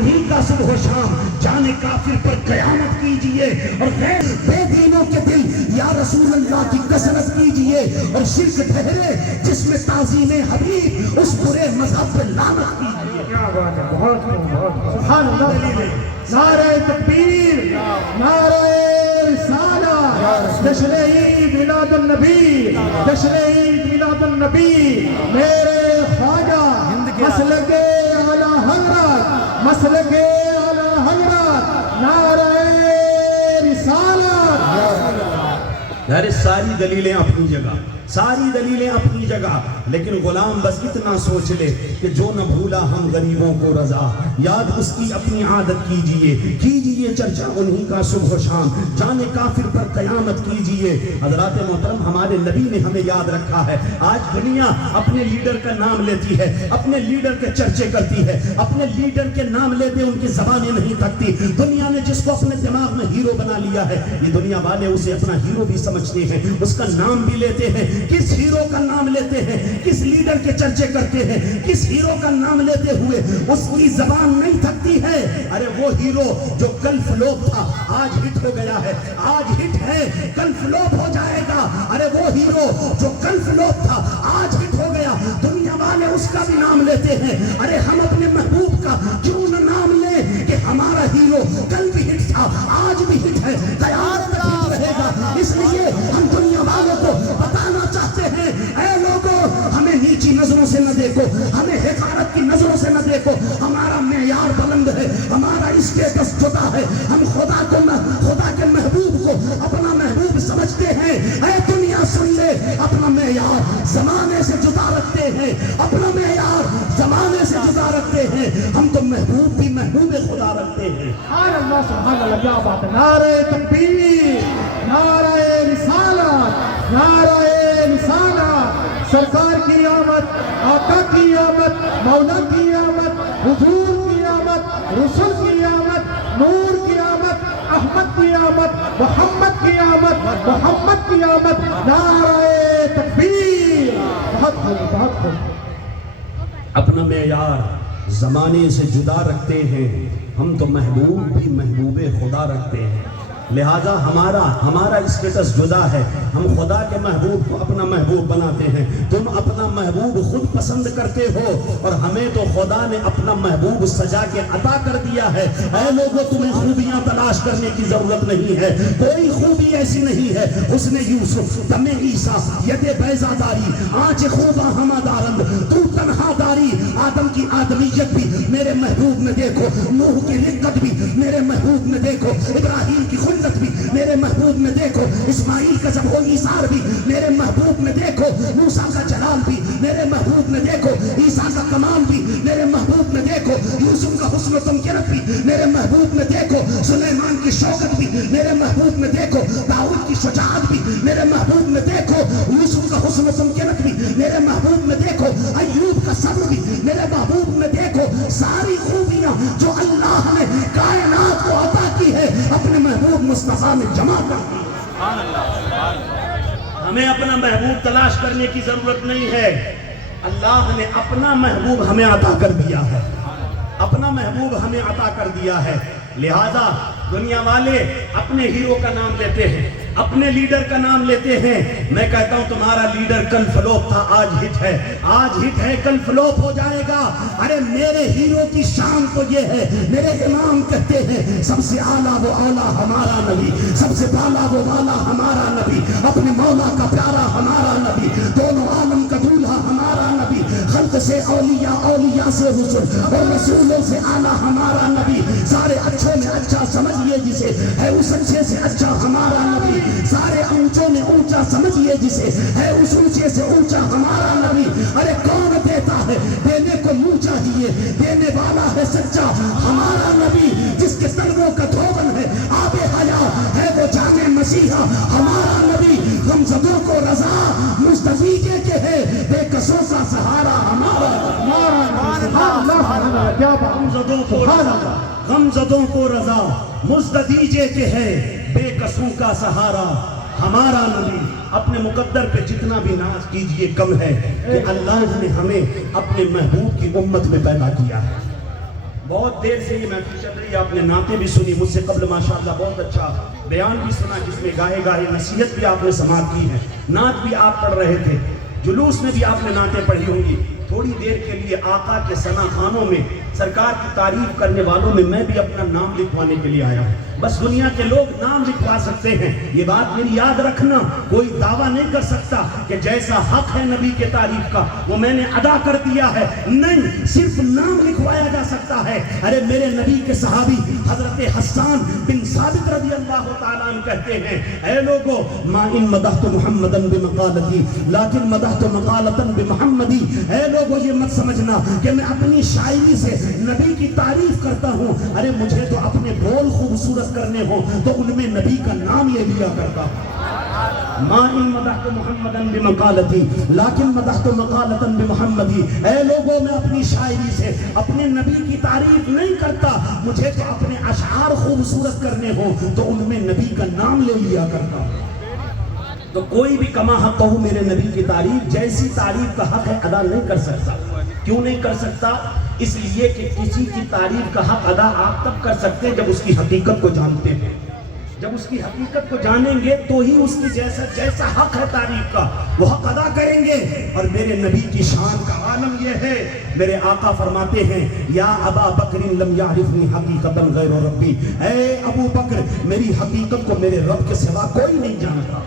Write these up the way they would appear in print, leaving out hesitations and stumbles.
انہی کا صبح و شام جانے کافر پر قیامت کیجئے اور غیر بے دینوں کے دل یا رسول اللہ کی کثرت کیجئے اور شرک ٹھہرے جس میں تعظیم حبیب اس برے مذہب پہ لعنت کیجئے. کیا بات ہے، بہت سبحان اللہ. نعرہ تکبیر، نعرہ رسالہ، جشن عید میلاد النبی، جشن عید میلاد النبی. میرے خواجہ مسلک اعلی حضرت، مسلک اعلی حضرت، نعرہ رسالت. یار ساری دلیلیں اپنی جگہ، ساری دلیلیں اپنی جگہ، لیکن غلام بس اتنا سوچ لے کہ جو نہ بھولا ہم غریبوں کو رضا، یاد اس کی اپنی عادت کیجئے، کیجئے چرچا انہی کا صبح و شام، جانے کافر پر قیامت کیجئے. حضرات محترم، ہمارے نبی نے ہمیں یاد رکھا ہے. آج دنیا اپنے لیڈر کا نام لیتی ہے، اپنے لیڈر کے چرچے کرتی ہے، اپنے لیڈر کے نام لیتے ان کی زبانیں نہیں تھکتی. دنیا نے جس کو اپنے دماغ میں ہیرو بنا لیا ہے، یہ دنیا والے اسے اپنا ہیرو بھی سمجھتے ہیں، اس کا نام بھی لیتے ہیں. کس ہیرو کا نام لیتے ہیں، کس لیڈر کے چرچے کرتے ہیں، کس ہیرو کا نام لیتے ہوئے اس کی زبان نہیں تھکتی ہے. ارے وہ ہیرو جو کل فلوپ تھا آج ہٹ ہو گیا ہے، آج ہٹ ہے کل فلوپ ہو جائے گا. ارے وہ ہیرو جو کل فلوپ تھا آج ہٹ ہو گیا، دنیا والے اس کا بھی نام لیتے ہیں. ارے ہم اپنے محبوب کا کیوں نہ نام لیں کہ ہمارا ہیرو کل بھی ہٹ تھا آج بھی ہٹ ہے، قیامت تک ہٹ رہے گا. اس لیے ہم دنیا والوں کو بتانا چاہتے ہیں، اے لوگوں ہمیں نیچی نظروں سے نہ دیکھو، ہمیں حقارت کی نظروں سے نہ دیکھو. ہمارا معیار بلند ہے، ہمارا اسٹیٹس جدا ہے. ہم خدا کے محبوب کو اپنا محبوب سمجھتے ہیں. اے دنیا سن لے، اپنا معیار زمانے سے جدا رکھتے ہیں، اپنا معیار زمانے سے جدا رکھتے ہیں. ہم تو محبوب بھی محبوب خدا رکھتے ہیں. سبحان اللہ، سبحان اللہ. کیا بات ہے. نعرہ تکبیر، نعرہ رسالت، نعرہ رسالت. سرکار کی آمد، آقا کی آمد، مولا کی آمد، حضور کی آمد، رسول کی آمد، نور کی آمد، احمد کی آمد، محمد کی آمد، محمد کی آمد. نعرہ تکبیر. بہت خوب، بہت خوب. اپنا معیار زمانے سے جدا رکھتے ہیں، ہم تو محبوب بھی محبوب خدا رکھتے ہیں. لہذا ہمارا اسٹیٹس جدا ہے. ہم خدا کے محبوب کو اپنا محبوب بناتے ہیں. تم اپنا محبوب خود پسند کرتے ہو اور ہمیں تو خدا نے اپنا محبوب سجا کے عطا کر دیا ہے. اے لوگوں تمہیں خوبیاں تلاش کرنے کی ضرورت نہیں ہے، کوئی خوبی ایسی نہیں ہے. حسن یوسف، دم عیسیٰ، ید بیضا داری، آنچ خوباں ہمہ دارند، تو تنہا داری. آدم کی آدمیت بھی میرے محبوب میں دیکھو، نوح کی رقت بھی میرے محبوب میں دیکھو، ابراہیم کی خلت بھی میرے محبوب میں دیکھو، اسماعیل کا جب و ایثار بھی میرے محبوب میں دیکھو، موسیٰ کا جلال بھی میرے محبوب میں دیکھو، عیسیٰ کا کمال بھی میرے محبوب میں دیکھو، یوسف کا حسن و تمکنت بھی میرے محبوب میں دیکھو، سلیمان کی شوکت بھی میرے محبوب میں دیکھو، داؤد کی شجاعت بھی میرے محبوب میں دیکھو، یوسف کا حسن و تمکنت بھی میرے محبوب میں دیکھو، ایوب کا صبر بھی میرے محبوب میں دیکھو. ساری خوبیاں جو اللہ نے کائنات کو عطا کی ہے اپنے محبوب مصطفیٰ میں جمع کر دی. ہمیں اپنا محبوب تلاش کرنے کی ضرورت نہیں ہے. اللہ نے اپنا محبوب ہمیں عطا کر دیا ہے، اپنا محبوب ہمیں عطا کر دیا ہے. لہذا دنیا والے اپنے ہیرو کا نام لیتے ہیں، اپنے لیڈر کا نام لیتے ہیں. میں کہتا ہوں تمہارا لیڈر کل فلوپ تھا آج ہٹ ہے، آج ہٹ ہے کل فلوپ ہو جائے گا. ارے میرے ہیرو کی شان تو یہ ہے، میرے امام کہتے ہیں سب سے اعلیٰ وہ اعلیٰ ہمارا نبی، سب سے بالا وہ بالا ہمارا نبی، اپنے مولا کا پیارا ہمارا نبی، دونوں عالم کا دولہا ہمارا نبی، خلق سے اولیاء، اولیاء سے رسول اور رسولوں سے اعلیٰ ہمارا نبی. سارے اچھوں میں اچھا سمجھئے جسے ہے اس اچھے سے اچھا ہمارا نبی، سارے اونچوں میں اونچا سمجھئے جسے ہے اس اونچے سے اونچا ہمارا نبی. ارے کون دیتا ہے، دینے کو منہ چاہیے، دینے والا ہے سچا ہمارا نبی. جس کے تلووں کا دھوبن ہے آب حیات ہے وہ جامع مسیحا ہمارا نبی. غمزدوں کو رضا مستفیدے کے ہے، بے کسوں کا سہارا ہمارا غمزدوں کو رضا مزدیجے کے ہے، بے کسوں کا سہارا ہمارا نبی. اپنے مقدر پہ جتنا بھی ناز کیجئے کم ہے کہ اللہ نے ہمیں اپنے محبوب کی امت میں پیدا کیا ہے. بہت دیر سے یہ محفل چل رہی ہے، آپ نے نعتیں بھی سنی مجھ سے قبل ماشاءاللہ، بہت اچھا بیان بھی سنا جس میں گاہے گاہے نصیحت بھی آپ نے سماعت کی ہے، نعت بھی آپ پڑھ رہے تھے، جلوس میں بھی آپ نے نعتیں پڑھی ہوں گی۔ تھوڑی دیر کے لیے آقا کے ثنا خوانوں میں، سرکار کی تعریف کرنے والوں میں میں بھی اپنا نام لکھوانے کے لیے آیا ہوں۔ بس دنیا کے لوگ نام لکھوا سکتے ہیں، یہ بات میری یاد رکھنا، کوئی دعویٰ نہیں کر سکتا کہ جیسا حق ہے نبی کے تعریف کا وہ میں نے ادا کر دیا ہے، نہیں، صرف نام لکھوایا جا سکتا ہے۔ ارے میرے نبی کے صحابی حضرت حسان بن ثابت رضی اللہ تعالیٰ عنہ کہتے ہیں، اے لوگو ما ان مدحت محمدن بمقالتی لیکن مدحت مقالتن بمحمدی، اے لوگو یہ مت سمجھنا کہ میں اپنی شاعری سے نبی کی تعریف کرتا ہوں، ارے مجھے تو اپنے بول خوبصورت کرنے ہوں تو ان میں نبی کا نام یہ لیا کرتا ہوں۔ ما ان مدحت محمدن بمقالتی لیکن مدحت مقالتن بمحمدی، اے لوگوں میں اپنی شاعری سے اپنے نبی کی تعریف نہیں کرتا، مجھے تو اپنے اشعار خوبصورت کرنے ہوں تو ان میں نبی کا نام لے لیا کرتا ہوں۔ تو کوئی بھی کما حق کہو میرے نبی کی تعریف جیسی تعریف کا حق ہے ادا نہیں کر سکتا۔ کیوں نہیں کر سکتا؟ اس لیے کہ کسی کی تعریف کا حق ادا آپ تب کر سکتے ہیں جب اس کی حقیقت کو جانتے ہیں۔ جب اس کی حقیقت کو جانیں گے تو ہی اس کی جیسا حق ہے تعریف کا وہ حق ادا کریں گے۔ اور میرے نبی کی شان کا عالم یہ ہے، میرے آقا فرماتے ہیں یا ابا بکر لم یعرفنی حقیقتا غیر ربی، اے ابو بکر میری حقیقت کو میرے رب کے سوا کوئی نہیں جانتا،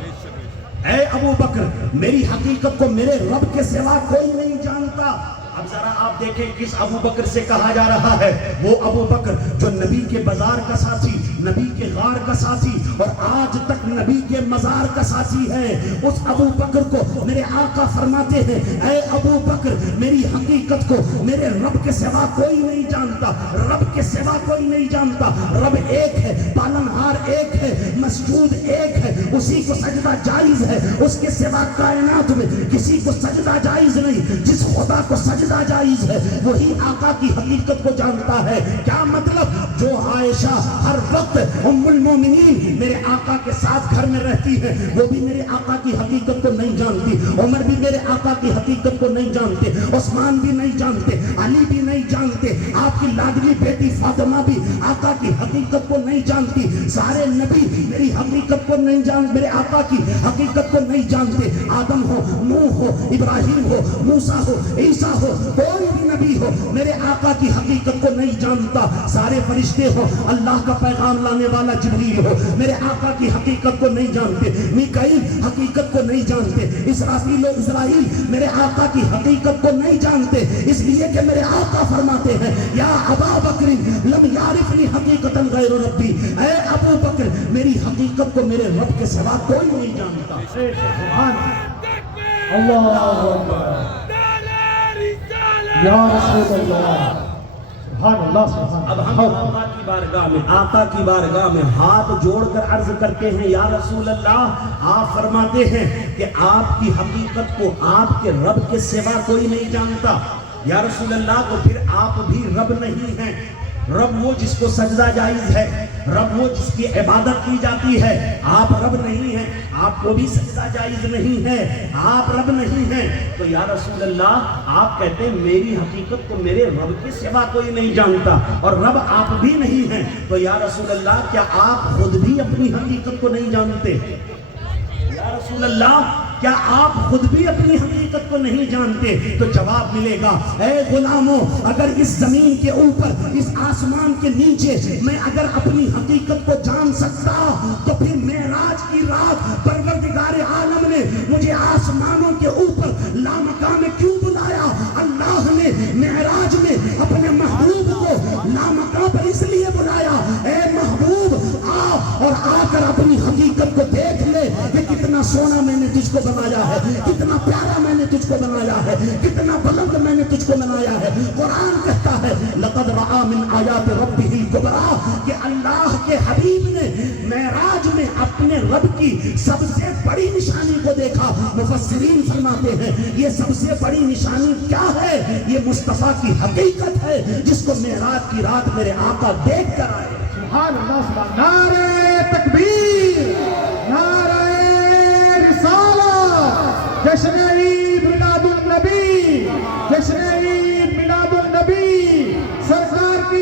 اے ابو بکر میری حقیقت کو میرے رب کے سوا کوئی نہیں جانتا۔ اب ذرا آپ دیکھیں کس ابو بکر سے کہا جا رہا ہے، وہ ابو بکر جو نبی کے بازار کا ساتھی، نبی کے غار کا ساتھی اور آج تک نبی کے مزار کا ساتھی ہے، اس ابو بکر کو میرے آقا فرماتے ہیں اے ابو بکر میری حقیقت کو میرے رب کے سوا کوئی نہیں جانتا، رب کے سوا کوئی نہیں جانتا، رب ایک ہے، پالنہار ایک ہے، مسجود ایک ہے، اسی کو سجدہ جائز ہے، اس کے سوا کائنات میں کسی کو سجدہ جائز نہیں، جس خدا کو سجدہ جائز ہے وہی آقا کی حقیقت کو جانتا ہے۔ کیا مطلب؟ جو عائشہ ہر وقت ام المومنین میرے آقا کے ساتھ گھر میں رہتی ہے وہ بھی میرے آقا کی حقیقت کو نہیں جانتی، عمر بھی میرے آقا کی حقیقت کو نہیں جانتے، عثمان بھی نہیں جانتے، علی بھی نہیں جانتے، آپ کی لاڈلی بیٹی فاطمہ بھی آقا کی حقیقت کو نہیں جانتی، سارے نبی میری حقیقت کو نہیں جانتے، میرے آقا کی حقیقت کو نہیں جانتے، آدم ہو، نوح ہو، ابراہیم ہو، موسیٰ ہو، عیسیٰ ہو، کوئی بھی نبی ہو میرے آقا کی حقیقت کو نہیں جانتا، سارے فرشتے ہو، اللہ کا پیغام لانے والا جبریل ہو میرے آقا کی حقیقت کو نہیں جانتے، میکائیل حقیقت کو نہیں جانتے، اسرافیل و اسرائیل میرے آقا کی حقیقت کو نہیں جانتے، اس لیے کہ میرے آقا فرماتے ہیں یا ابا بکر لم یعرفنی حقیقتا غیر ربی، اے ابو بکر میری حقیقت کو میرے رب کے سوا کوئی نہیں جانتا۔ سبحان اللہ اکبر یا رسول اللہ، سبحان اللہ سبحان اب ہم آقا کی بارگاہ میں، آقا کی بارگاہ میں ہاتھ جوڑ کر عرض کرتے ہیں یا رسول اللہ، آپ فرماتے ہیں کہ آپ کی حقیقت کو آپ کے رب کے سوا کوئی نہیں جانتا، یا رسول اللہ تو پھر آپ بھی رب نہیں ہیں، رب وہ جس کو سجدہ جائز ہے، رب وہ جس کی عبادت کی جاتی ہے، آپ رب نہیں ہیں، آپ کو بھی سجدہ جائز نہیں ہے، آپ رب نہیں ہیں، تو یا رسول اللہ آپ کہتے ہیں میری حقیقت کو میرے رب کے سوا کوئی نہیں جانتا اور رب آپ بھی نہیں ہیں، تو یا رسول اللہ کیا آپ خود بھی اپنی حقیقت کو نہیں جانتے؟ یا رسول اللہ کیا آپ خود بھی اپنی حقیقت کو نہیں جانتے؟ تو جواب ملے گا اے غلاموں اگر اس زمین کے اوپر اس آسمان کے نیچے میں اگر اپنی حقیقت کو جان سکتا تو پھر معراج کی رات پروردگار عالم نے مجھے آسمانوں کے اوپر لامکان میں کیوں بلایا؟ اللہ نے معراج میں اپنے محبوب کو لامکان پر اس لیے بلایا اے محبوب آ اور آ کر اپنی حقیقت کو دیکھ لے کہ کتنا سونا میں نے تجھ کو بنایا ہے، کتنا پیارا میں نے تجھ کو بنایا ہے، کتنا بلند میں نے تجھ کو بنایا ہے۔ قرآن کہتا ہے لقد رأى من آیات ربہ الکبریٰ کہ اللہ کے حبیب نے معراج میں اپنے رب کی سب سے بڑی نشانی کو دیکھا۔ مفسرین فرماتے ہیں یہ سب سے بڑی نشانی کیا ہے؟ یہ مصطفیٰ کی حقیقت ہے جس کو معراج کی رات میرے آقا دیکھ کر آئے۔ سبحان اللہ سبحان نعرہ تکبیر، نعرہ رسالت، جشن عید میلاد النبی، جشن عید میلاد النبی، سرکار کی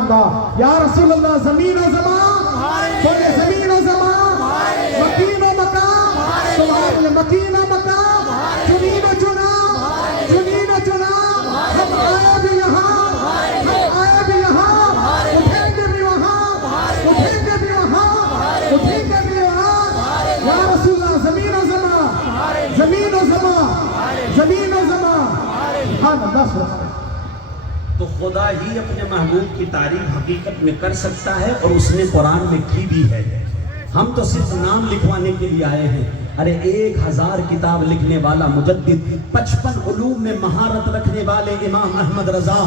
اللہ یا رسول اللہ زمین و زمان بولے زمین و زمان مکین و مقام تمہارے مکین و مقام چنین و چنا چنین و چنا ہم آئے بھی یہاں ہم آئے بھی یہاں اٹھیں گے بھی وہاں اٹھیں گے بھی وہاں اٹھیں گے بھی وہاں یا رسول اللہ زمین و زمان زمین و زمان زمین و زمان سبحان اللہ تو خدا ہی اپنے محبوب کی تعریف حقیقت میں کر سکتا ہے اور اس نے قرآن میں کی بھی ہے. ہم تو صرف نام لکھوانے کے لیے آئے ہیں. ارے 1000 کتاب لکھنے والا مجدد، 55 علوم میں مہارت رکھنے والے امام احمد رضا،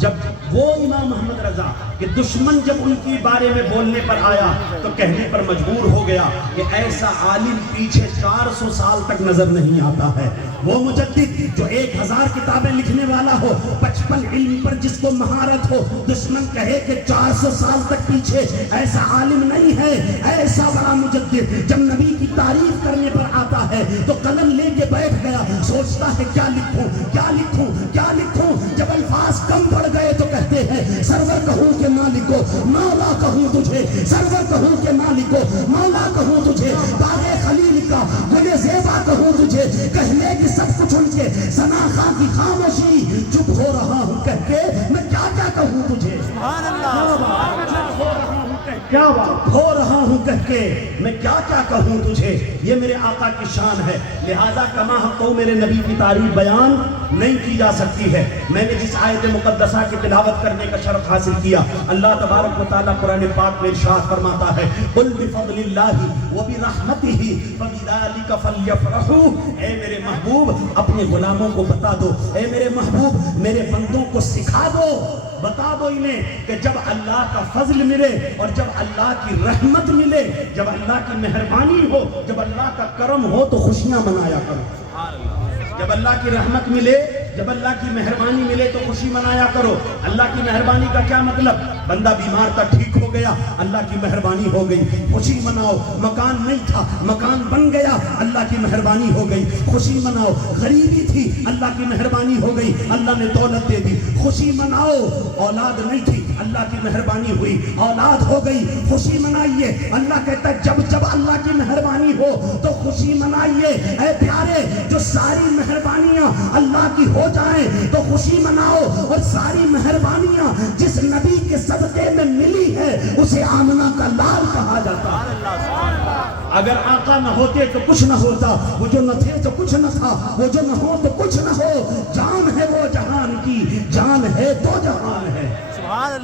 جب وہ امام احمد رضا کہ دشمن جب ان کے بارے میں بولنے پر آیا تو کہنے پر مجبور ہو گیا کہ ایسا عالم پیچھے 400 سال تک نظر نہیں آتا ہے. وہ مجدد جو 1000 کتابیں لکھنے والا ہو، 55 علم پر جس کو مہارت ہو، دشمن کہے کہ 400 سال تک پیچھے ایسا عالم نہیں ہے. ایسا بڑا مجدد جب نبی کی تعریف کرنے پر آتا ہے تو قلم لے کے بیٹھ گیا، سوچتا ہے کیا لکھوں کیا لکھوں کیا لکھوں. جب الفاظ کم پڑ گئے تو کہتے ہیں سرور کہوں کہ مالکو مولا کہوں تجھے، سرور کہوں کہ مالکو مولا کہوں تجھے، باغ خلیل کا گل زیبا کہوں تجھے، کہنے کی سب کچھ ان کے ثنا خاں کی خاموشی، چپ ہو رہا ہوں کہہ کے میں کیا کیا کہوں تجھے. سبحان اللہ کیا بات ہو رہا ہوں کہہ کے میں کیا کیا کہوں تجھے. یہ میرے آقا کی شان ہے، لہذا کما حق تو میرے نبی کی تعریف بیان نہیں کی جا سکتی ہے. میں نے جس آیت مقدسہ کی تلاوت کرنے کا شرف حاصل کیا، اللہ تبارک و تعالیٰ قرآن پاک میں ارشاد فرماتا ہے قل بفضل اللہ وبرحمتہ فبذلک فلیفرحوا. اے میرے محبوب اپنے غلاموں کو بتا دو، اے میرے محبوب میرے بندوں کو سکھا دو، بتا دو انہیں کہ جب اللہ کا فضل ملے اور جب اللہ کی رحمت ملے، جب اللہ کی مہربانی ہو، جب اللہ کا کرم ہو تو خوشیاں منایا کرو. جب اللہ کی رحمت ملے، جب اللہ کی مہربانی ملے تو خوشی منایا کرو. اللہ کی مہربانی کا کیا مطلب؟ بندہ بیمار تھا ٹھیک ہو گیا، اللہ کی مہربانی ہو گئی، خوشی مناؤ. مکان نہیں تھا، مکان بن گیا، اللہ کی مہربانی ہو گئی، خوشی مناؤ. غریبی تھی، اللہ کی مہربانی ہو گئی، اللہ نے دولت دے دی، خوشی مناؤ. اولاد نہیں تھی، اللہ کی مہربانی ہوئی، اولاد ہو گئی، خوشی منائیے. اللہ کہتا ہے جب جب اللہ کی مہربانی ہو تو خوشی منائیے. اے پیارے، جو ساری مہربانیاں اللہ کی ہو جائیں تو خوشی مناؤ. اور ساری مہربانیاں جس نبی کے صدقے میں ملی ہے اسے آمنہ کا لال کہا جاتا ہے. اگر آقا نہ ہوتے تو کچھ نہ ہوتا، وہ جو نہ تھے تو کچھ نہ تھا، وہ جو نہ ہو تو کچھ نہ ہو. جان ہے وہ جہان کی، جان ہے تو جہان ہے،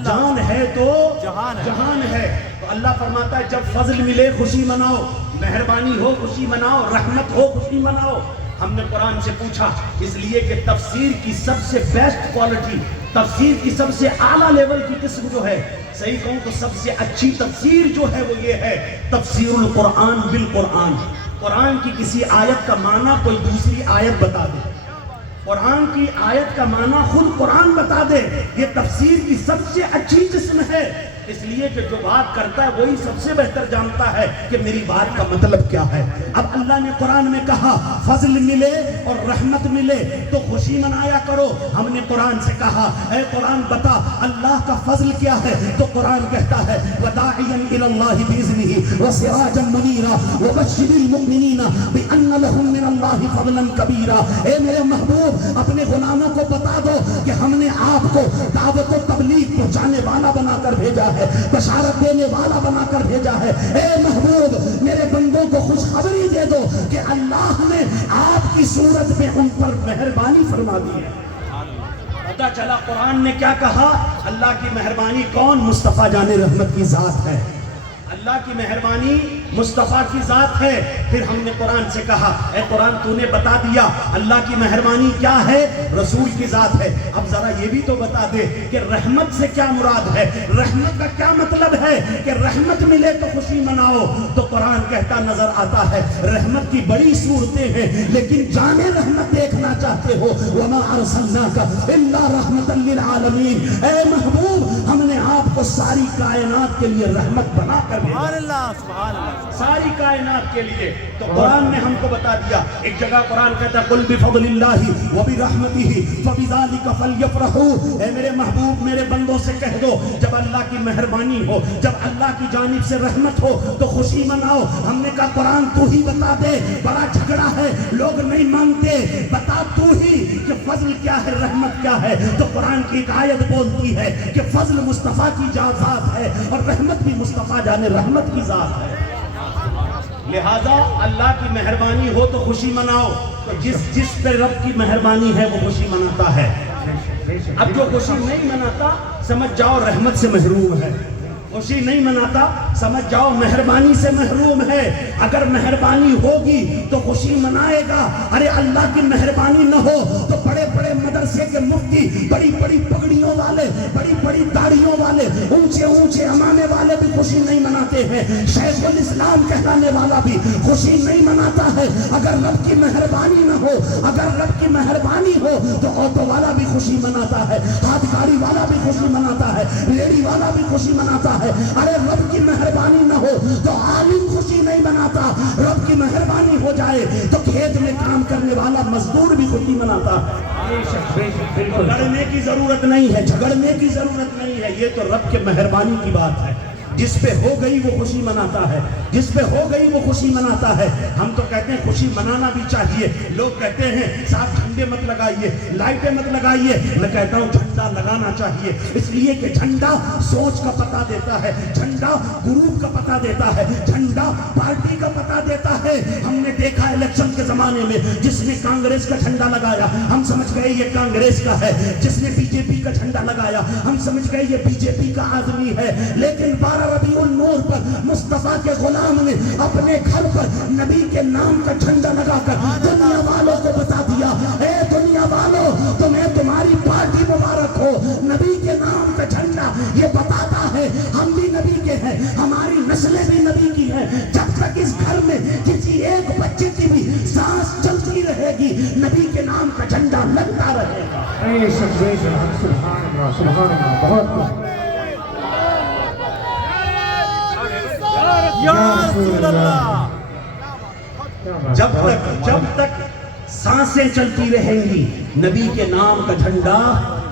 جان ہے تو جہان ہے. تو اللہ فرماتا ہے جب فضل ملے خوشی مناؤ، مہربانی ہو خوشی مناؤ، رحمت ہو خوشی مناؤ. ہم نے قرآن سے پوچھا اس لیے کہ تفسیر کی سب سے بیسٹ کوالٹی، تفسیر کی سب سے اعلیٰ لیول کی قسم جو ہے، صحیح کہوں تو سب سے اچھی تفسیر جو ہے وہ یہ ہے تفسیر القرآن بالقرآن. قرآن کی کسی آیت کا معنی کوئی دوسری آیت بتا دے، قرآن کی آیت کا معنی خود قرآن بتا دے. یہ تفسیر کی سب سے اچھی قسم ہے، اس لیے کہ جو بات کرتا ہے وہی سب سے بہتر جانتا ہے کہ میری بات کا مطلب کیا ہے. اب اللہ نے قرآن میں کہا فضل ملے اور رحمت ملے تو خوشی منایا کرو. ہم نے قرآن سے کہا اے قرآن بتا اللہ کا فضل کیا ہے، تو قرآن کہتا ہے وَدَاعِيًا إِلَى اللَّهِ بِإِذْنِهِ وَسِرَاجًا مُنِيرًا وَبَشِّرِ الْمُؤْمِنِينَ بِأَنَّ لَهُم مِّنَ اللَّهِ فَضْلًا كَبِيرًا. اے میرے محبوب اپنے غلاموں کو بتا دو کہ ہم نے آپ کو دعوت و تبلیغ پہنچانے والا بنا کر بھیجا ہے، بشارت دینے والا بنا کر بھیجا ہے. اے محبوب میرے بندوں کو خوشخبری دے دو کہ اللہ نے آپ کی صورت میں ان پر مہربانی فرما دی ہے. پتا چلا قرآن نے کیا کہا؟ اللہ کی مہربانی کون؟ مصطفیٰ جان رحمت کی ذات ہے. اللہ کی مہربانی مصطفیٰ کی ذات ہے. پھر ہم نے قرآن سے کہا اے قرآن تو نے بتا دیا اللہ کی مہربانی کیا ہے، رسول کی ذات ہے. اب ذرا یہ بھی تو بتا دے کہ رحمت سے کیا مراد ہے، رحمت کا کیا مطلب ہے کہ رحمت ملے تو خوشی مناؤ. تو قرآن کہتا نظر آتا ہے رحمت کی بڑی صورتیں ہیں لیکن جان رحمت دیکھنا چاہتے ہو وَمَا أَرْسَلْنَاكَ إِلَّا رَحْمَةً لِلْعَالَمِينَ. اے محبوب ہم نے آپ کو ساری کائنات کے لیے رحمت بنا کر بھیجا، سبحان اللہ سبحان اللہ. ساری کائنات کے لیے. تو قرآن نے ہم کو بتا دیا. ایک جگہ قرآن کہتا ہے قل بفضل اللہ وبرحمتہ فبذلک فلیفرحوا. اے میرے محبوب میرے بندوں سے کہہ دو جب اللہ کی مہربانی ہو، جب اللہ کی جانب سے رحمت ہو تو خوشی مناؤ. ہم نے کہا قرآن تو ہی بتا دے، بڑا جھگڑا ہے لوگ نہیں مانتے، بتا تو ہی کہ فضل کیا ہے رحمت کیا ہے. تو قرآن کی ایک آیت بولتی ہے کہ فضل مصطفیٰ کی ذات ہے اور رحمت بھی مصطفیٰ جانے رحمت کی ذات ہے. لہذا اللہ کی مہربانی ہو تو خوشی مناؤ. تو جس پہ رب کی مہربانی ہے وہ خوشی مناتا ہے. اب جو خوشی نہیں مناتا سمجھ جاؤ رحمت سے محروم ہے، خوشی نہیں مناتا سمجھ جاؤ مہربانی سے محروم ہے. اگر مہربانی ہوگی تو خوشی منائے گا. ارے اللہ کی مہربانی نہ ہو تو بڑے بڑے مدرسے کے مفتی، بڑی بڑی پگڑیوں والے، بڑی بڑی داڑھیوں والے، اونچے اونچے امامے والے بھی خوشی نہیں مناتے ہیں. شیخ الاسلام کہلانے والا بھی خوشی نہیں مناتا ہے. اگر رب کی مہربانی نہ ہو، اگر رب کی مہربانی ہو تو آٹو والا بھی خوشی مناتا ہے، ہاتھ گاڑی والا بھی خوشی مناتا ہے، ریڑی والا بھی خوشی مناتا ہے. ارے رب کی مہربانی نہ ہو تو عالم خوشی نہیں مناتا، رب کی مہربانی ہو جائے تو کھیت میں کام کرنے والا مزدور بھی خوشی مناتا ہے. لڑنے کی ضرورت نہیں ہے، جھگڑنے کی ضرورت نہیں ہے. یہ تو رب کے مہربانی کی بات ہے. جس پہ ہو گئی وہ خوشی مناتا ہے، جس پہ ہو گئی وہ خوشی مناتا ہے. ہم تو کہتے ہیں خوشی منانا بھی چاہیے. لوگ کہتے ہیں صاحب جھنڈے مت لگائیے، لائٹیں مت لگائیے. میں کہتا ہوں جھنڈا لگانا چاہیے، اس لیے کہ جھنڈا سوچ کا پتہ دیتا ہے، جھنڈا گروپ کا پتہ دیتا ہے، جھنڈا پارٹی کا پتہ دیتا ہے. ہم نے دیکھا الیکشن کے زمانے میں جس نے کانگریس کا جھنڈا لگایا ہم سمجھ گئے یہ کانگریس کا ہے، جس نے بی جے پی کا جھنڈا لگایا ہم سمجھ گئے یہ بی جے پی کا آدمی ہے. لیکن 12 ربیع النور پر مصطفیٰ کے غلام نے اپنے گھر پر نبی کے نام کا جھنڈا لگا کر دنیا والوں کو بتا دیا، اے دنیا والوں تمہیں تمہاری پارٹی مبارک ہو. نبی کے نام کا جھنڈا یہ بتاتا ہے ہم بھی نبی کے ہیں، ہماری نسلیں بھی نبی کی ہیں. جب تک اس گھر میں کسی ایک بچے کی بھی سانس چلتی رہے گی نبی کے نام کا جھنڈا لگتا رہے گا. سبحان اللہ سبحان اللہ. بہت یا رسول اللہ. جب تک سانسیں چلتی رہیں گی نبی کے نام کا جھنڈا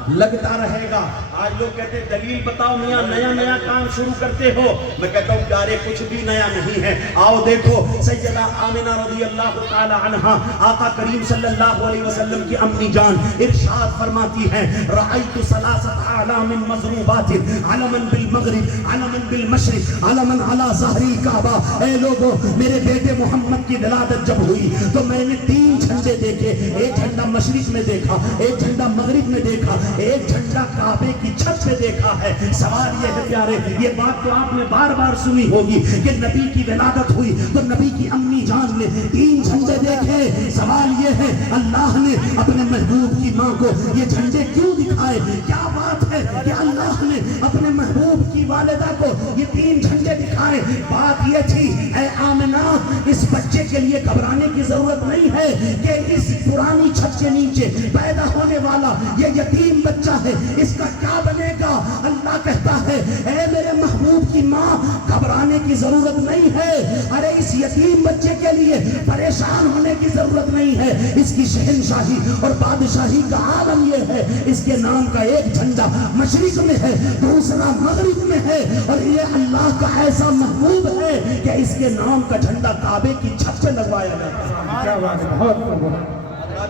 لگتا رہے گا. آج لوگ کہتے ہیں دلیل بتاؤ میاں، نیا کام شروع کرتے ہو. میں کہتا ہوں پیارے کچھ بھی نیا نہیں ہے. آؤ دیکھو سیدہ آمنہ رضی اللہ تعالی عنہا آقا کریم صلی اللہ علیہ وسلم کی امی جان ارشاد فرماتی ہیں رأیت ثلاثة اعلام مضروبات علما بالمغرب علما بالمشرق علما على ظہر الکعبہ. اے لوگوں میرے بیٹے محمد کی ولادت جب ہوئی تو میں نے 3 جھنڈے دیکھے. ایک جھنڈا مشرق میں دیکھا، ایک جھنڈا مغرب میں دیکھا، ایک جھنڈا کعبے کی چھت پہ دیکھا ہے. سوال یہ ہے پیارے، یہ بات تو آپ نے بار بار سنی ہوگی کہ نبی کی ولادت ہوئی تو نبی کی امی جان نے 3 جھنڈے دیکھے. سوال یہ ہے اللہ نے اپنے محبوب کی ماں کو یہ جھنڈے کیوں دکھائے؟ کیا بات ہے کہ اللہ نے اپنے محبوب کی والدہ کو یہ 3 جھنڈے دکھائے؟ بات یہ تھی اے آمنہ اس بچے کے لیے گھبرانے کی ضرورت نہیں ہے کہ اس پرانی چھت کے نیچے پیدا ہونے والا یہ یتیم بچہ ہے، اس کا کیا بنے گا؟ اللہ کہتا ہے اے میرے محبوب کی ماں گھبرانے کی ضرورت نہیں ہے. ارے اس یتیم بچے کے لیے پریشان ہونے کی ضرورت نہیں ہے. اس کی شہنشاہی اور بادشاہی کا عالم یہ ہے اس کے نام کا ایک جھنڈا مشرق میں ہے، دوسرا مغرب میں ہے، اور یہ اللہ کا ایسا محبوب ہے کہ اس کے نام کا جھنڈا کعبے کی چھت پہ لگوایا جاتا ہے. کیا بات ہے. بہت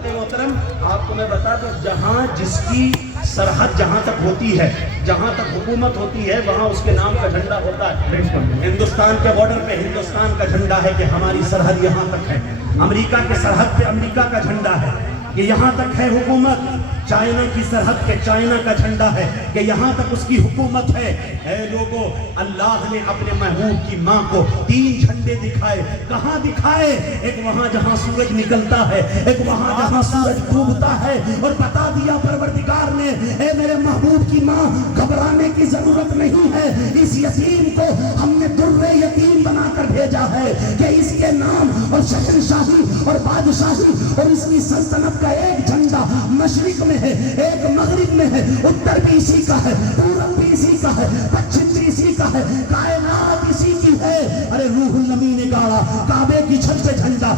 محترم آپ کو میں بتا دوں جہاں جس کی سرحد جہاں تک ہوتی ہے، جہاں تک حکومت ہوتی ہے وہاں اس کے نام کا جھنڈا ہوتا ہے. ہندوستان کے بارڈر پہ ہندوستان کا جھنڈا ہے کہ ہماری سرحد یہاں تک ہے. امریکہ کے سرحد پہ امریکہ کا جھنڈا ہے کہ یہاں تک ہے حکومت. چائنا کی سرحد پہ چائنا کا جھنڈا ہے کہ یہاں تک اس کی حکومت ہے. اے لوگوں اللہ نے اپنے محبوب کی ماں کو 3 جھنڈے دکھائے. کہاں دکھائے؟ ایک وہاں جہاں سورج نکلتا ہے، ایک وہاں جہاں سورج ڈوبتا ہے، اور بتا دیا پروردگار نے اے میرے محبوب کی ماں گھبرانے کی ضرورت نہیں ہے. اس یتیم کو ہم نے در یتیم بنا کر بھیجا ہے کہ اس کے نام اور شہنشاہی اور بادشاہی اور اس کی سلطنت کا ایک جھنڈا مشرق میں ہے، ایک مغرب میں ہے، اتر بھی اسی کا ہے، پورب بھی اسی کا ہے, پچھم بھی اسی کا ہے, کائنات اسی کی ہے. ارے روح الامین نے گاڑا کعبے کی چھت پہ جھنڈا,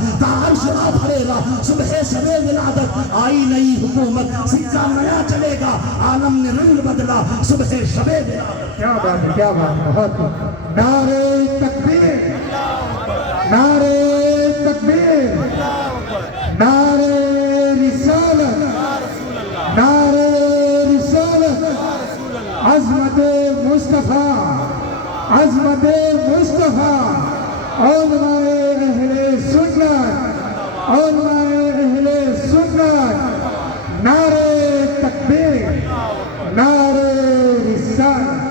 عرش را بھرے گا, صبح شب ولادت آئی نئی حکومت, سکہ نیا چلے گا, عالم نے رنگ بدلا, صبح شب ولادت. کیا بات ہے, کیا بات ہے, بہت. نعرہ تکبیر, نعرہ تکبیر, نعرہ رسالت, نعرہ رسالت, عظمت مصطفیٰ, عظمت مصطفیٰ, علماء اہل سنت, علماء اہل سنت, نعرہ تکبیر, نعرہ رسالت.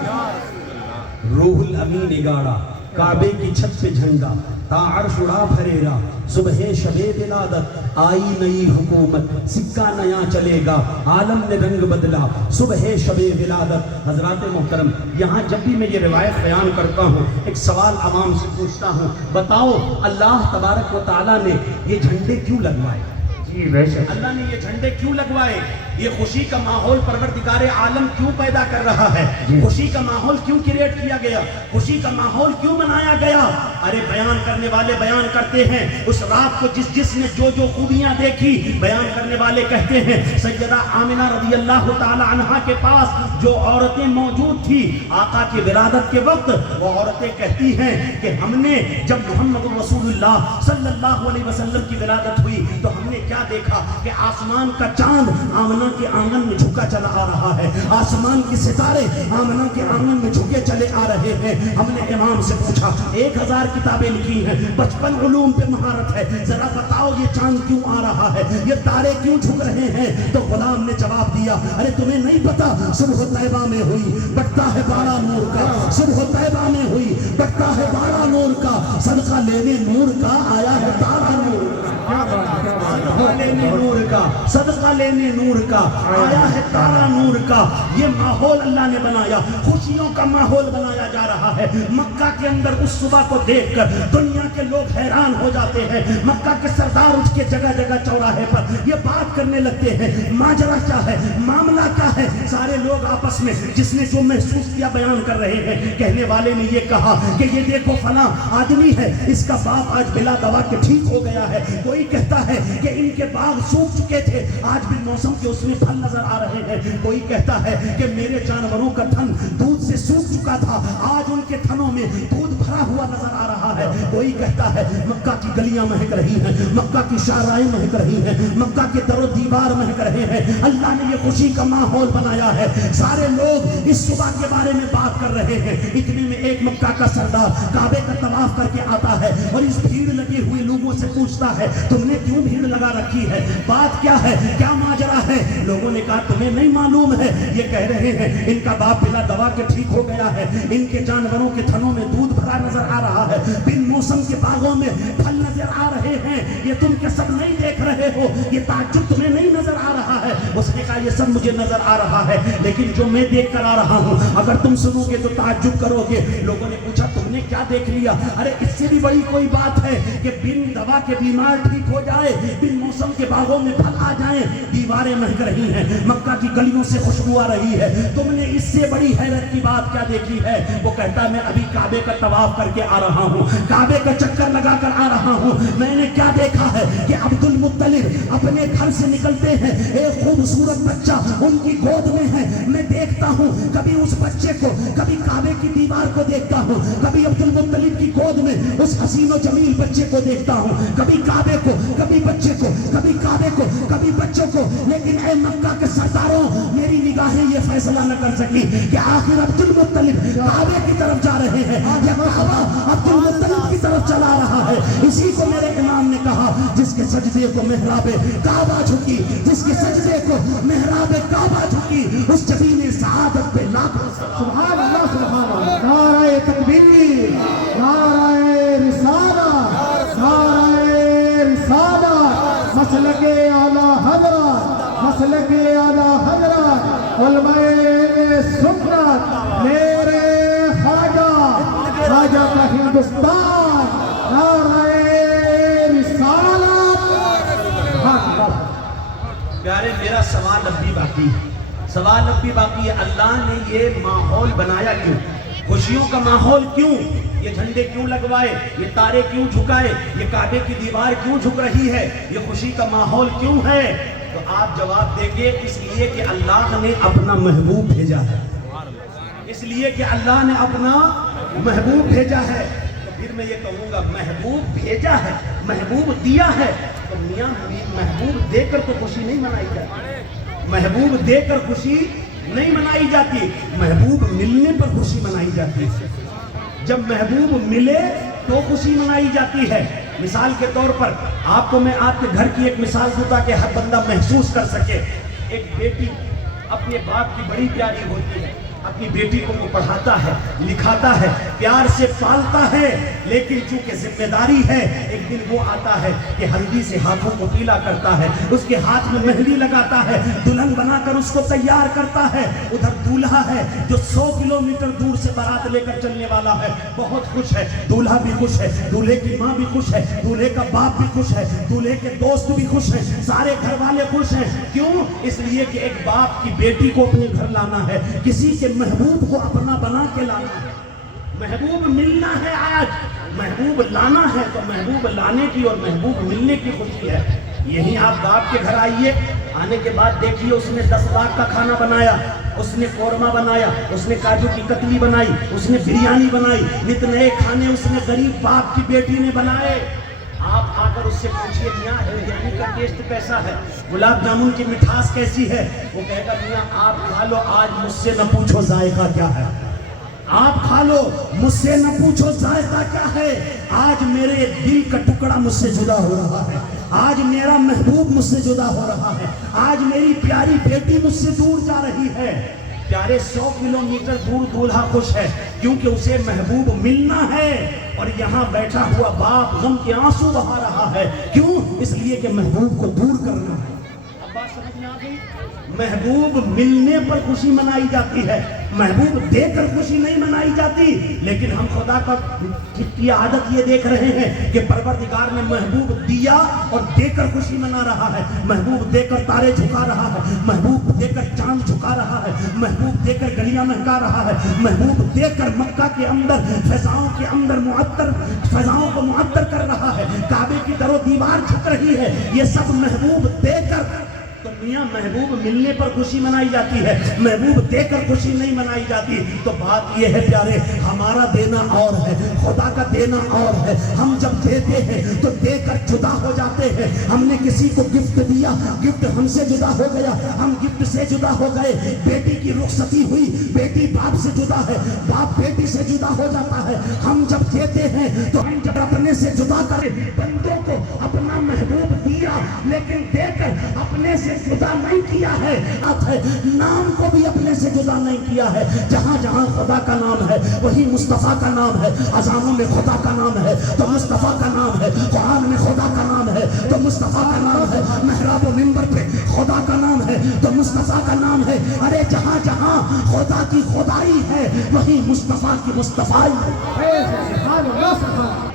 روح الامین نے گاڑا کعبے کی چھت پہ جھنڈا, تا عرش اڑا پھریرا, صبح شب ولادت آئی نئی حکومت, سکہ نیا چلے گا, عالم نے رنگ بدلا, صبح شب ولادت. حضرات محترم, یہاں جب بھی میں یہ روایت بیان کرتا ہوں ایک سوال عوام سے پوچھتا ہوں, بتاؤ اللہ تبارک و تعالیٰ نے یہ جھنڈے کیوں لگوائے؟ جی بے شک. اللہ نے یہ جھنڈے کیوں لگوائے؟ یہ خوشی کا ماحول پروردگار عالم کیوں پیدا کر رہا ہے؟ خوشی کا ماحول کیوں کریٹ کیا گیا؟ خوشی کا ماحول کیوں بنایا گیا؟ ارے بیان کرنے والے بیان کرتے ہیں اس رات کو جس نے جو خوبیاں دیکھی, بیان کرنے والے کہتے ہیں سیدہ آمنہ رضی اللہ تعالی عنہا کے پاس جو عورتیں موجود تھی آقا کی ولادت کے وقت, وہ عورتیں کہتی ہیں کہ ہم نے جب محمد رسول اللہ صلی اللہ علیہ وسلم کی ولادت ہوئی تو ہم نے کیا دیکھا کہ آسمان کا چاند آمنہ کے آنگن میں جھکا چلا آ رہا ہے, آسمان کے ستارے آمنہ کے آنگن میں جھکے چلے آ رہے ہیں. ہم نے امام سے پوچھا 1000 کتابیں لکھی ہیں, 55 علوم پہ مہارت ہے, ذرا بتاؤ یہ چاند کیوں آ رہا ہے, یہ تارے کیوں جھک رہے ہیں؟ تو غلام نے جواب دیا, ارے تمہیں نہیں پتا, صبح طیبہ میں ہوئی بٹتا ہے 12 نور کا, صبح طیبہ میں ہوئی بٹتا ہے 12 نور کا, صدقہ لینے نور کا آیا ہے تارا نور کا, صدقہ لینے نور کا, صدقہ لینے نور کا آیا ہے تارا نور کا. یہ ماحول اللہ نے بنایا, خوشیوں کا ماحول بنایا جا رہا ہے. مکہ کے اندر اس صبح کو دیکھ کر دنیا کے لوگ حیران ہو جاتے ہیں. مکہ کے سردار اٹھ کے جگہ جگہ چوراہے پر یہ بات کرنے لگتے ہیں, ماجرا کیا ہے, معاملہ کیا ہے. سارے لوگ آپس میں جس نے جو محسوس کیا بیان کر رہے ہیں. کہنے والے نے یہ کہا کہ یہ دیکھو فلاں آدمی ہے, اس کا باپ آج بلا دوا کے ٹھیک ہو گیا ہے. کوئی کہتا ہے کہ ان کے باغ سوکھ چکے تھے, آج بھی موسم کے اس میں پھل نظر آ رہے ہیں. کوئی کہتا ہے کہ میرے جانوروں کا تھن دودھ سے سوکھ چکا تھا, آج ان کے تھنوں میں دودھ بھرا ہوا نظر آ رہا ہے. کوئی کہتا ہے مکہ کی گلیاں مہک رہی ہیں, مکہ کی شاہراہیں مہک رہی ہیں, مکہ کے در و دیوار مہک رہے ہیں. اللہ نے یہ خوشی کا ماحول بنایا ہے. سارے لوگ اس صبح کے بارے میں بات کر رہے ہیں. اتنے میں ایک مکہ کا سردار کعبے کا طواف کر کے آتا ہے اور اس بھیڑ لگے ہوئے لوگوں سے پوچھتا ہے تم نے کیوں بھیڑ لگا رکھی ہے, بات کیا ہے, کیا ماجرا ہے؟ لوگوں نے کہا تمہیں نہیں معلوم ہے. یہ کہہ رہے ہیں ان کا باپ بلا دوا کے ٹھیک ہو گیا ہے, ان کے جانوروں کے تھنوں میں دودھ بھرا نظر آ رہا ہے, بن موسم کے باغوں میں پھل نظر آ رہے ہیں. یہ تم کے سب نہیں دیکھ رہے ہو, یہ تعجب تمہیں نہیں نظر آ رہا ہے. اس نے کہا یہ سب مجھے نظر آ رہا ہے, لیکن جو میں دیکھ کر آ رہا ہوں اگر تم سنو گے تو تعجب کرو گے. لوگوں نے پوچھا تم نے کیا دیکھ لیا؟ ارے اس سے بھی بڑی کوئی بات ہے کہ بن دوا کے بیمار ٹھیک ہو جائے, بن موسم کے باغوں میں پھل آ جائیں, دیواریں مہک رہی ہیں, مکہ کی گلیوں سے خوشبو آ رہی ہے. تم نے اس سے بڑی حیرت کی بات کیا دیکھی ہے؟ وہ کہتا ہے میں ابھی کعبے کا طواف کر کے آ رہا ہوں, کعبے کا چکر لگا کر آ رہا ہوں. میں نے کیا دیکھا ہے کہ عبد المطلب اپنے گھر سے نکلتے ہیں, ایک خوبصورت بچہ ان کی گود میں ہے. میں دیکھتا ہوں کبھی اس بچے کو, کبھی کعبے کی دیوار کو دیکھتا ہوں, کبھی عبد المطلب کی گود میں اس حسین و جمیل بچے کو دیکھتا ہوں, کبھی کعبے کو, کبھی بچے کو, کبھی کعبے کو, کبھی بچوں کو. لیکن اے مکہ کے سرداروں, میری نگاہیں یہ فیصلہ نہ کر سکی کہ آخر عبد المطلب کعبے کی طرف جا رہے ہیں یا کعبہ عبد المطلب کی طرف چلا رہا ہے. اسی کو میرے امام نے کہا جس کے سجدے کو محراب کعبہ جھکی, جس کے سجدے کو محراب کعبہ جھکی, اس جبین سعادت پہ لاکھوں سبحان اللہ, سبحان اللہ. نعرہ تکبیر, نعرہ رسالت, نعرہ رسالت, مسلک اعلی حضرت, مسلک اعلی حضرت, علماء سنت, میرے خواجہ, خواجہ کا ہندوستان, نعرہ رسالت. پیارے میرا سوال اب بھی باقی ہے, سوال اب بھی باقی ہے، اللہ نے یہ ماحول بنایا کیوں؟ خوشیوں کا ماحول کیوں؟ یہ جھنڈے کیوں لگوائے؟ یہ تارے کیوں جھکائے؟ یہ کعبے کی دیوار کیوں جھک رہی ہے؟ یہ خوشی کا ماحول کیوں ہے؟ تو آپ جواب دیں گے اس لیے کہ اللہ نے اپنا محبوب بھیجا ہے، اس لیے کہ اللہ نے اپنا محبوب بھیجا ہے۔ تو پھر میں یہ کہوں گا محبوب بھیجا ہے، محبوب دیا ہے، تو میاں محبوب دے کر تو خوشی نہیں منائی جاتی، محبوب دے کر خوشی نہیں منائی جاتی، محبوب ملنے پر خوشی منائی جاتی ہے۔ جب محبوب ملے تو خوشی منائی جاتی ہے۔ مثال کے طور پر آپ کو میں آپ کے گھر کی ایک مثال دوں تاکہ ہر بندہ محسوس کر سکے۔ ایک بیٹی اپنے باپ کی بڑی پیاری ہوتی ہے، اپنی بیٹی کو وہ پڑھاتا ہے، لکھاتا ہے، پیار سے پالتا ہے، لیکن چونکہ ذمہ داری ہے، ایک دن وہ آتا ہے کہ ہلدی سے ہاتھوں کو پیلا کرتا ہے، اس کے ہاتھ میں مہندی لگاتا ہے، دلہن بنا کر اس کو تیار کرتا ہے۔ ادھر دولہا ہے جو 100 کلومیٹر دور سے بارات لے کر چلنے والا ہے، بہت خوش ہے، دولہا بھی خوش ہے، دولہے کی ماں بھی خوش ہے، دولہے کا باپ بھی خوش ہے، دولہے کے دوست بھی خوش ہیں، سارے گھر والے خوش ہیں۔ کیوں؟ اس لیے کہ ایک باپ کی بیٹی کو اپنے گھر لانا ہے، کسی کے محبوب کو اپنا بنا کے لانا ہے، محبوب ملنا ہے، آج محبوب لانا ہے، تو محبوب لانے کی اور محبوب ملنے کی خوشی ہے۔ یہی آپ باپ کے گھر آئیے، آنے کے بعد دیکھیے اس نے 10 لاکھ کا کھانا بنایا، اس نے قورمہ بنایا، اس نے کاجو کی کتلی بنائی، اس نے بریانی بنائی، نت نئے کھانے اس نے غریب باپ کی بیٹی نے بنائے۔ آپ آ کر اس سے پوچھئے میاں بریانی کا ٹیسٹ کیسا ہے، گلاب جامن کی مٹھاس کیسی ہے؟ وہ کہے گا میاں آپ کھا لو، آج مجھ سے نہ پوچھو ذائقہ کیا ہے، آپ کھا لو مجھ سے نہ پوچھو ذائقہ کیا ہے۔ آج میرے دل کا ٹکڑا مجھ سے جدا ہو رہا ہے، آج میرا محبوب مجھ سے جدا ہو رہا ہے، آج میری پیاری بیٹی مجھ سے دور جا رہی ہے۔ پیارے 100 کلومیٹر دور دولہا خوش ہے کیونکہ اسے محبوب ملنا ہے، اور یہاں بیٹھا ہوا باپ غم کے آنسو بہا رہا ہے۔ کیوں؟ اس لیے کہ محبوب کو دور کرنا ہے۔ اب بات سمجھ میں آ گئی؟ محبوب ملنے پر خوشی منائی جاتی ہے، محبوب دے کر خوشی نہیں منائی جاتی۔ لیکن ہم خدا کی عادت یہ دیکھ رہے ہیں کہ پروردگار نے محبوب دیا اور دے کر خوشی منا رہا ہے، محبوب دے کر تارے جھکا رہا ہے، محبوب دے کر چاند جھکا رہا ہے، محبوب دے کر گلیاں مہکا رہا ہے، محبوب دے کر مکہ کے اندر فضاؤں کے اندر فضاؤں کو معطر کر رہا ہے، کعبے کی در و دیوار جھک رہی ہے۔ یہ سب محبوب دے کر، تو میاں محبوب ملنے پر خوشی منائی جاتی ہے، محبوب دے کر خوشی نہیں منائی جاتی۔ تو بات یہ ہے پیارے، ہمارا دینا اور ہے، خدا کا دینا اور ہے۔ ہم جب دیتے ہیں تو دے کر جدا ہو جاتے ہیں۔ ہم نے کسی کو گفٹ دیا، گفٹ ہم سے جدا ہو گیا، ہم گفٹ سے جدا ہو گئے۔ بیٹی کی رخصتی ہوئی، بیٹی باپ سے جدا ہے، باپ بیٹی سے جدا ہو جاتا ہے۔ ہم جب دیتے ہیں تو ہم جب اپنے سے جدا کریں، بندوں کو اپنا محبوب دیا لیکن دے کر اپنے سے جدا نہیں کیا ہے، نام کو بھی اپنے سے جدا نہیں کیا ہے۔ جہاں جہاں خدا کا نام ہے وہی مصطفیٰ کا نام ہے، اذانوں میں خدا کا نام ہے تو مصطفیٰ کا نام ہے، قرآن میں خدا کا نام ہے تو مصطفیٰ کا نام ہے، محراب و منبر پہ خدا کا نام ہے تو مصطفیٰ کا نام ہے۔ ارے جہاں جہاں خدا کی خدائی ہے وہی مصطفیٰ کی مصطفیٰ ہے۔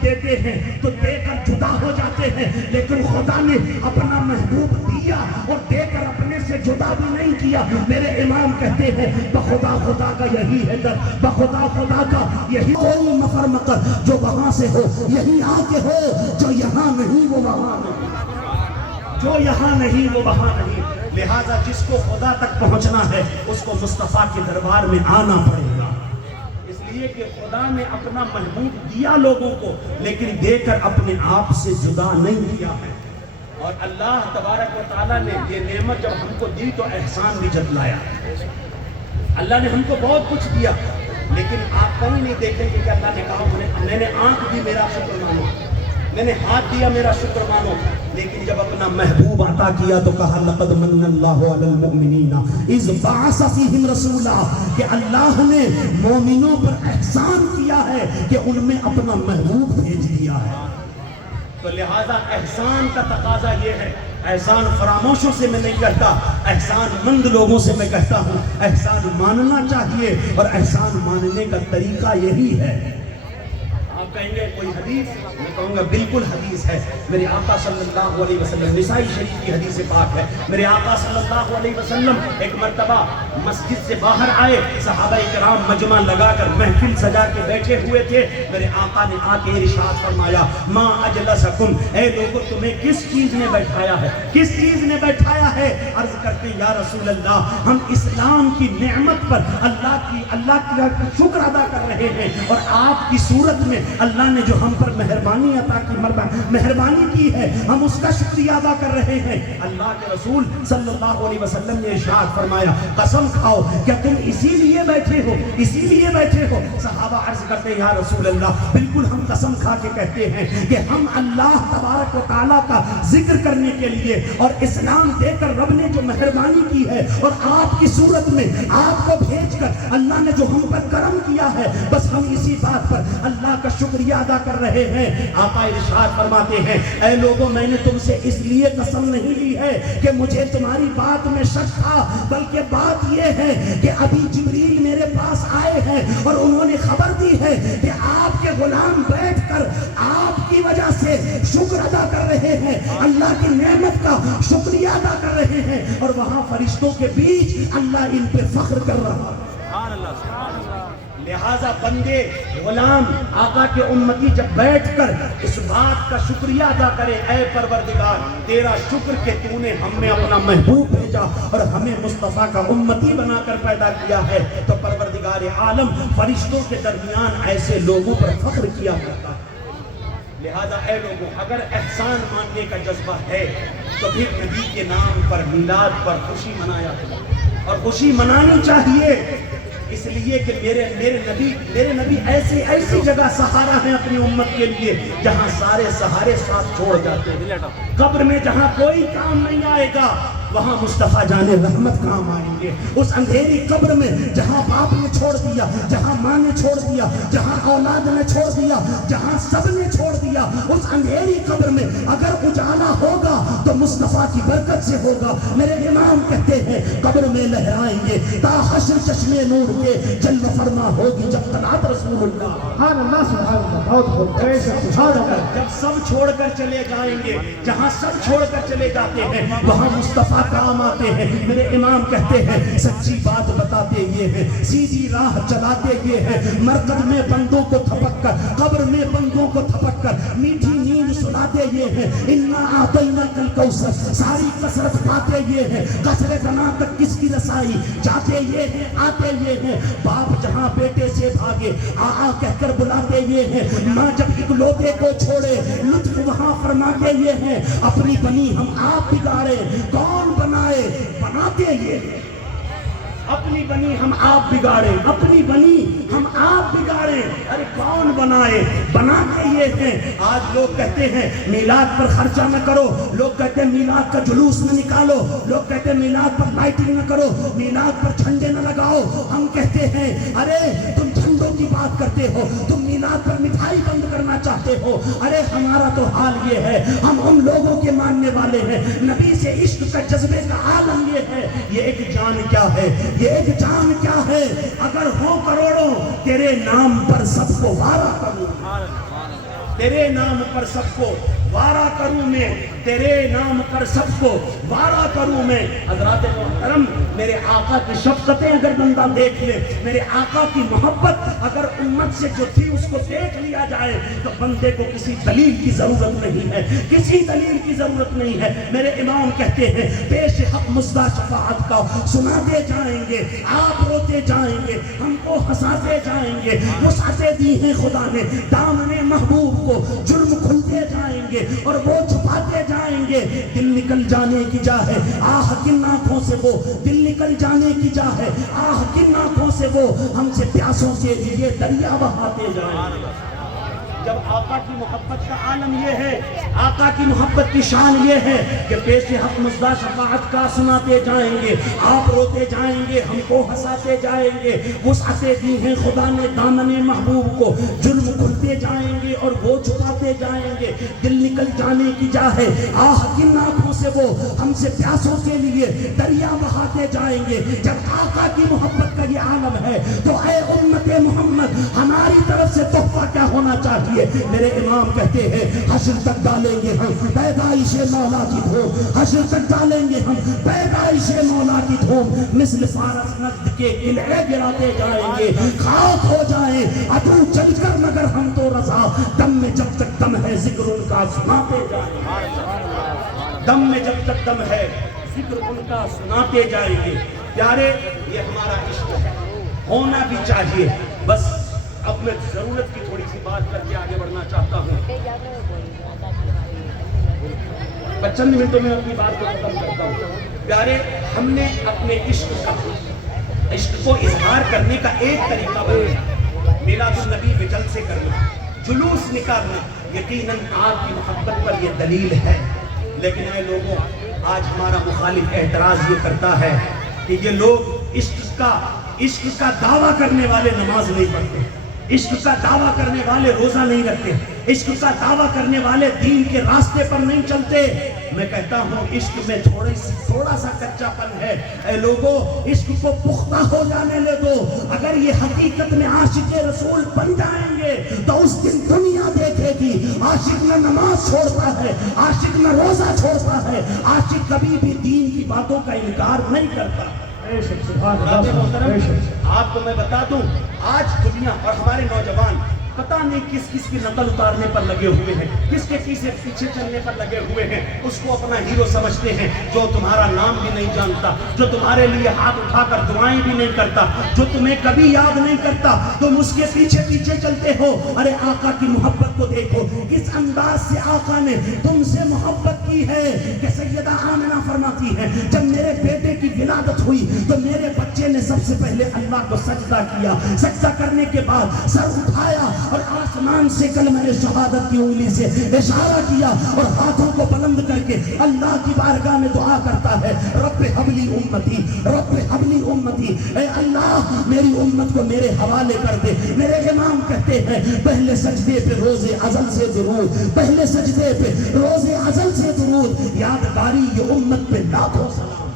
دیتے ہیں تو دے کر جدا ہو جاتے ہیں، لیکن خدا نے اپنا محبوب دیا اور دے کر اپنے سے جدا بھی نہیں کیا۔ میرے امام کہتے ہیں بخدا خدا کا یہی ہے در، بخدا خدا کا یہی کوئی مفر مکر جو وہاں سے ہو یہی آ کے ہو، جو یہاں نہیں وہ وہاں نہیں، جو یہاں نہیں وہ وہاں نہیں۔ لہذا جس کو خدا تک پہنچنا ہے اس کو مصطفیٰ کے دربار میں آنا پڑے گا، اس لیے کہ خدا نے اپنا محبوب دیا لوگوں کو لیکن دے کر اپنے آپ سے جدا نہیں کیا ہے۔ اور اللہ تبارک و تعالیٰ نے یہ نعمت جب ہم کو دی تو احسان بھی جتلایا۔ اللہ نے ہم کو بہت کچھ دیا لیکن آپ کہیں نہیں دیکھیں گے کہ اللہ نے کہا میں نے آنکھ دی میرا شکر مانو، میں نے ہاتھ دیا میرا شکر مانو، لیکن جب اپنا محبوب عطا کیا تو کہا لقد من اللہ علی المؤمنین اذ بعث فیہم رسولا، کہ اللہ نے مومنوں پر احسان کیا ہے کہ ان میں اپنا محبوب بھیج دیا ہے۔ تو لہذا احسان کا تقاضا یہ ہے، احسان فراموشوں سے میں نہیں کہتا، احسان مند لوگوں سے میں کہتا ہوں، احسان ماننا چاہیے اور احسان ماننے کا طریقہ یہی ہے۔ آپ کہیں گے کوئی حدیث؟ میں کہوں گا بالکل حدیث ہے. میرے آقا صلی اللہ علیہ وسلم، نسائی شریف کی حدیث پاک ہے، میرے آقا صلی اللہ علیہ وسلم ایک مرتبہ مسجد سے باہر آئے، صحابہ کرام مجمع لگا کر محفل سجا کے بیٹھے ہوئے تھے. میرے آقا نے آ کے ارشاد فرمایا، ما اجلسکم، اے لوگوں تمہیں کس چیز نے بیٹھایا ہے؟ کس چیز نے بیٹھایا ہے؟ عرض کرتے یا رسول اللہ، ہم اسلام کی نعمت پر اللہ کا شکر ادا کر رہے ہیں، اور آپ کی صورت میں اللہ نے جو ہم پر مہربانی عطا کی، مہربانی کی ہے، ہم اس کا شکریہ ادا کر رہے ہیں. اللہ کے رسول صلی اللہ علیہ وسلم نے ارشاد فرمایا، قسم کھاؤ کیا تم اسی لیے بیٹھے ہو؟ اسی لیے بیٹھے ہو؟ صحابہ عرض کرتے یا رسول اللہ، بالکل ہم قسم کھا کے کہتے ہیں کہ ہم اللہ تبارک و تعالیٰ کا ذکر کرنے کے لیے اور اسلام دے کر رب نے جو مہربانی کی ہے اور آپ کی صورت میں آپ کو بھیج کر اللہ نے جو ہم پر کرم کیا ہے، بس ہم اسی بات پر اللہ کا شکریہ ادا کر رہے ہیں. آقا ارشاد فرماتے ہیں، اے لوگوں میں نے تم سے اس لیے قسم نہیں لی ہے کہ مجھے تمہاری بات میں شک تھا، بلکہ بات یہ ہے کہ ابھی جبریل میرے پاس آئے ہیں اور انہوں نے خبر دی ہے کہ آپ کے غلام بیٹھ کر آپ کی وجہ سے شکر ادا کر رہے ہیں، اللہ کی نعمت کا شکریہ ادا کر رہے ہیں، اور وہاں فرشتوں کے بیچ اللہ ان پہ فخر کر رہا ہے. سبحان اللہ، سبحان اللہ. لہذا بندے غلام آقا کے امتی جب بیٹھ کر اس بات کا شکریہ ادا کرے، اے پروردگار تیرا شکر کہ تو نے ہم میں اپنا محبوب بھیجا اور ہمیں مصطفیٰ کا امتی بنا کر پیدا کیا ہے، تو پروردگار عالم فرشتوں کے درمیان ایسے لوگوں پر فخر کیا کرتا ہے. لہذا اے لوگوں، اگر احسان ماننے کا جذبہ ہے تو پھر نبی کے نام پر، میلاد پر خوشی منایا کرو، اور خوشی منانی چاہیے اس لیے کہ میرے نبی ایسی جگہ سہارا ہے اپنی امت کے لیے جہاں سارے سہارے ساتھ چھوڑ جاتے ہیں. قبر میں جہاں کوئی کام نہیں آئے گا وہاں مصطفیٰ جان رحمت کام آئیں گے. اس اندھیری قبر میں جہاں باپ نے چھوڑ دیا، جہاں ماں نے چھوڑ دیا، جہاں اولاد نے چھوڑ دیا، جہاں سب نے چھوڑ دیا، اس اندھیری قبر میں اگر اجالا ہوگا تو مصطفیٰ کی برکت سے ہوگا. میرے امام کہتے ہیں قبر میں لہرائیں گے تا حشر چشمے نور کے جلوہ فرما ہوگی جب طلعت رسول اللہ. سبحان اللہ، سبحان اللہ، بہت خوب، سبحان اللہ. جب سب چھوڑ کر چلے جائیں گے، جہاں سب چھوڑ کر چلے جاتے ہیں وہاں مصطفیٰ کام آتے ہیں. میرے امام کہتے ہیں سچی بات بتاتے یہ ہیں، سیدھی راہ چلاتے یہ ہیں، مرکز میں بندوں کو تھپک کر، قبر میں بندوں کو تھپک کر میٹھی نیند سلاتے یہ ہیں. انا اعطیناک الکوثر، ساری کثرت پاتے یہ ہیں، قصر دنا تک کس کی رسائی جاتے یہ ہیں، آتے یہ ہیں. باپ جہاں بیٹے سے بھاگے آ کہہ کر بلاتے یہ ہیں، ماں جب اکلوتے کو چھوڑے لطف وہاں فرماتے یہ ہیں. اپنی بنی ہم آپ بگاڑے کون بنائے؟ بناتے یہ ہیں. اپنی بنی ہم آپ بگاڑے، اپنی بنی ہم آپ بگاڑے، ارے کون بنائے؟ بناتے یہ ہیں. آج لوگ کہتے ہیں میلاد پر خرچہ نہ کرو، لوگ کہتے ہیں میلاد کا جلوس نہ نکالو، لوگ کہتے ہیں میلاد پر لائٹنگ نہ کرو، میلاد پر جھنڈے نہ لگاؤ. ہم کہتے ہیں ارے تم جھنڈوں کی بات کرتے ہو، تم میلاد پر مٹھائی بند کرنا چاہتے ہو. ارے ہمارا تو حال یہ ہے، ہم ان لوگوں کے ماننے والے ہیں. نبی سے عشق کا جذبے کا عالم یہ ہے. یہ ایک جان کیا ہے، یہ ایک جان کیا ہے؟ اگر ہو کروڑوں تیرے نام پر سب کو وارا کروں، تیرے نام پر سب کو وارا کروں میں، تیرے نام پر سب کو وارا کروں میں. حضرات محترم، میرے آقا کی شفقتیں اگر بندہ دیکھ لے، میرے آقا کی محبت اگر امت سے جو تھی اس کو دیکھ لیا جائے تو بندے کو کسی دلیل کی ضرورت نہیں ہے، کسی دلیل کی ضرورت نہیں ہے. میرے امام کہتے ہیں پیش حق مصدع شفاعت کا سناتے جائیں گے، آپ روتے جائیں گے، ہم کو ہنساتے جائیں گے. وسعتیں دی ہیں خدا نے دامن محبوب کو، جرم کھلتے جائیں گے اور وہ چھپاتے جائیں گے. دل نکل جانے کی جا ہے، آہ کن آنکھوں سے وہ دل نکل جانے کی جا ہے، آہ کن آنکھوں سے وہ ہم سے پیاسوں کے لیے دریا بہاتے جائیں گے. جب آقا کی محبت کا عالم یہ ہے، آقا کی محبت کی شان یہ ہے کہ پیش حق مصدع شفاعت کا سناتے جائیں گے، آپ روتے جائیں گے، ہم کو ہنساتے جائیں گے. وسعتیں دی ہیں خدا نے دامن محبوب کو، جرم کھلتے جائیں گے اور وہ چھپاتے جائیں گے. دل نکل جانے کی جا ہے، آہ کن آنکھوں سے وہ ہم سے پیاسوں کے لیے دریا بہاتے جائیں گے. جب آقا کی محبت کا یہ عالم ہے تو اے امت محمد ہماری طرف سے تحفہ کیا ہو ہونا چاہیے. میرے امام کہتے ہیں حشر تک ڈالیں گے ہم پیدائش مولا کی دھوم, حشر تک ڈالیں گے ہم پیدائش مولا کی دھوم, مثل فارس نجد کے قلعے گراتے جائیں گے, خاک ہو جائیں عدو چل کر مگر ہم تو رضا, دم میں جب تک دم ہے ذکر ان کا سناتے جائیں گے, دم میں جب تک دم ہے ذکر ان کا سناتے جائیں گے. پیارے یہ ہمارا عشق ہے, ہونا بھی چاہیے. بس اب میں ضرورت کی تھوڑی سی بات کر کے آگے بڑھنا چاہتا ہوں. چند منٹوں میں اپنی بات کو ختم کرتا ہوں. پیارے ہم نے اپنے عشق کو اظہار کرنے کا ایک طریقہ بنایا میلاد النبی میں جلسے کرنا, جلوس نکالنا. یقیناً آپ کی محبت پر یہ دلیل ہے, لیکن اے لوگوں آج ہمارا مخالف اعتراض یہ کرتا ہے کہ یہ لوگ عشق کا دعویٰ کرنے والے نماز نہیں پڑھتے, عشق کا دعویٰ کرنے والے روزہ نہیں رکھتے, عشق کا دعویٰ کرنے والے دین کے راستے پر نہیں چلتے. میں کہتا ہوں عشق میں تھوڑا سا کچا پن ہے. اے لوگوں عشق کو پختہ ہو جانے لے دو. اگر یہ حقیقت میں عاشق رسول بن جائیں گے تو اس دن دنیا دیکھے گی عاشق نہ نماز چھوڑتا ہے, عاشق نہ روزہ چھوڑتا ہے, عاشق کبھی بھی دین کی باتوں کا انکار نہیں کرتا. آپ کو میں بتا دوں آج دنیا اور ہمارے نوجوان پتہ نہیں کس کس کی نقل اتارنے پر لگے ہوئے ہیں, کس کے پیچھے چلنے پر لگے ہوئے ہیں. اس کو اپنا ہیرو سمجھتے ہیں جو تمہارا نام بھی نہیں جانتا, جو تمہارے لیے ہاتھ اٹھا کر دعائیں بھی نہیں کرتا, جو تمہیں کبھی یاد نہیں کرتا, تم اس کے پیچھے چلتے ہو. ارے آقا کی محبت کو دیکھو, کس انداز سے آقا نے تم سے محبت کی ہے کہ سیدہ آمنہ فرماتی ہے جب میرے بیٹے کی ولادت ہوئی تو میرے بچے نے سب سے پہلے اللہ کو سجدہ کیا, سجدہ کرنے کے بعد سر اٹھایا اور آسمان سے کلمہ شہادت کی انگلی سے اشارہ کیا اور ہاتھوں کو بلند کر کے اللہ کی بارگاہ میں دعا کرتا ہے رب حبلی امتی, رب حبلی امتی, اے اللہ میری امت کو میرے حوالے کر دے. میرے امام کہتے ہیں پہلے سجدے پہ روز ازل سے درود, پہلے سجدے پہ روز ازل سے درود, یادگاری یہ امت پہ لاکھوں سلام.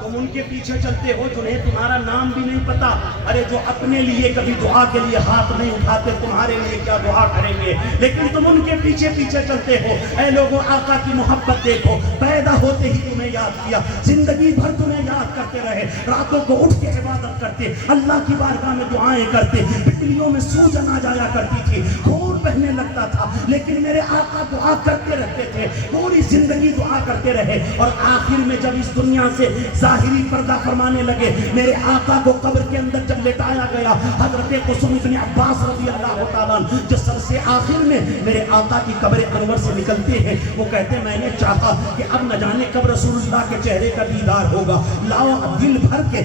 تم ان کے پیچھے چلتے ہو جنہیں تمہارا نام بھی نہیں پتا. ارے جو اپنے لیے کبھی دعا کے لیے ہاتھ نہیں اٹھاتے تمہارے لیے کیا دعا کریں گے, لیکن تم ان کے پیچھے چلتے ہو. اے لوگوں آقا کی محبت دیکھو, پیدا ہوتے ہی تمہیں یاد کیا, زندگی بھر تمہیں یاد کرتے رہے, راتوں کو اٹھ کے عبادت کرتے, اللہ کی بارگاہ میں دعائیں کرتے, بجلیوں میں سوجن آ جایا کرتی تھی, خون بہنے لگتا تھا, لیکن میرے آقا دعا کرتے رہتے تھے, پوری زندگی دعا کرتے رہے. اور آخر میں جب اس دنیا سے ظاہری پردہ فرمانے لگے, میرے آقا کو قبر کے اندر جب لٹایا گیا, حضرت قاسم بن عباس رضی اللہ تعالیٰ جو سب سے آخر میں میرے آقا کی قبر انور سے نکلتے ہیں, وہ کہتے ہیں میں نے چاہا کہ اب نہ جانے کب رسول اللہ کے چہرے کا دیدار ہوگا, لاؤ دل بھر کے.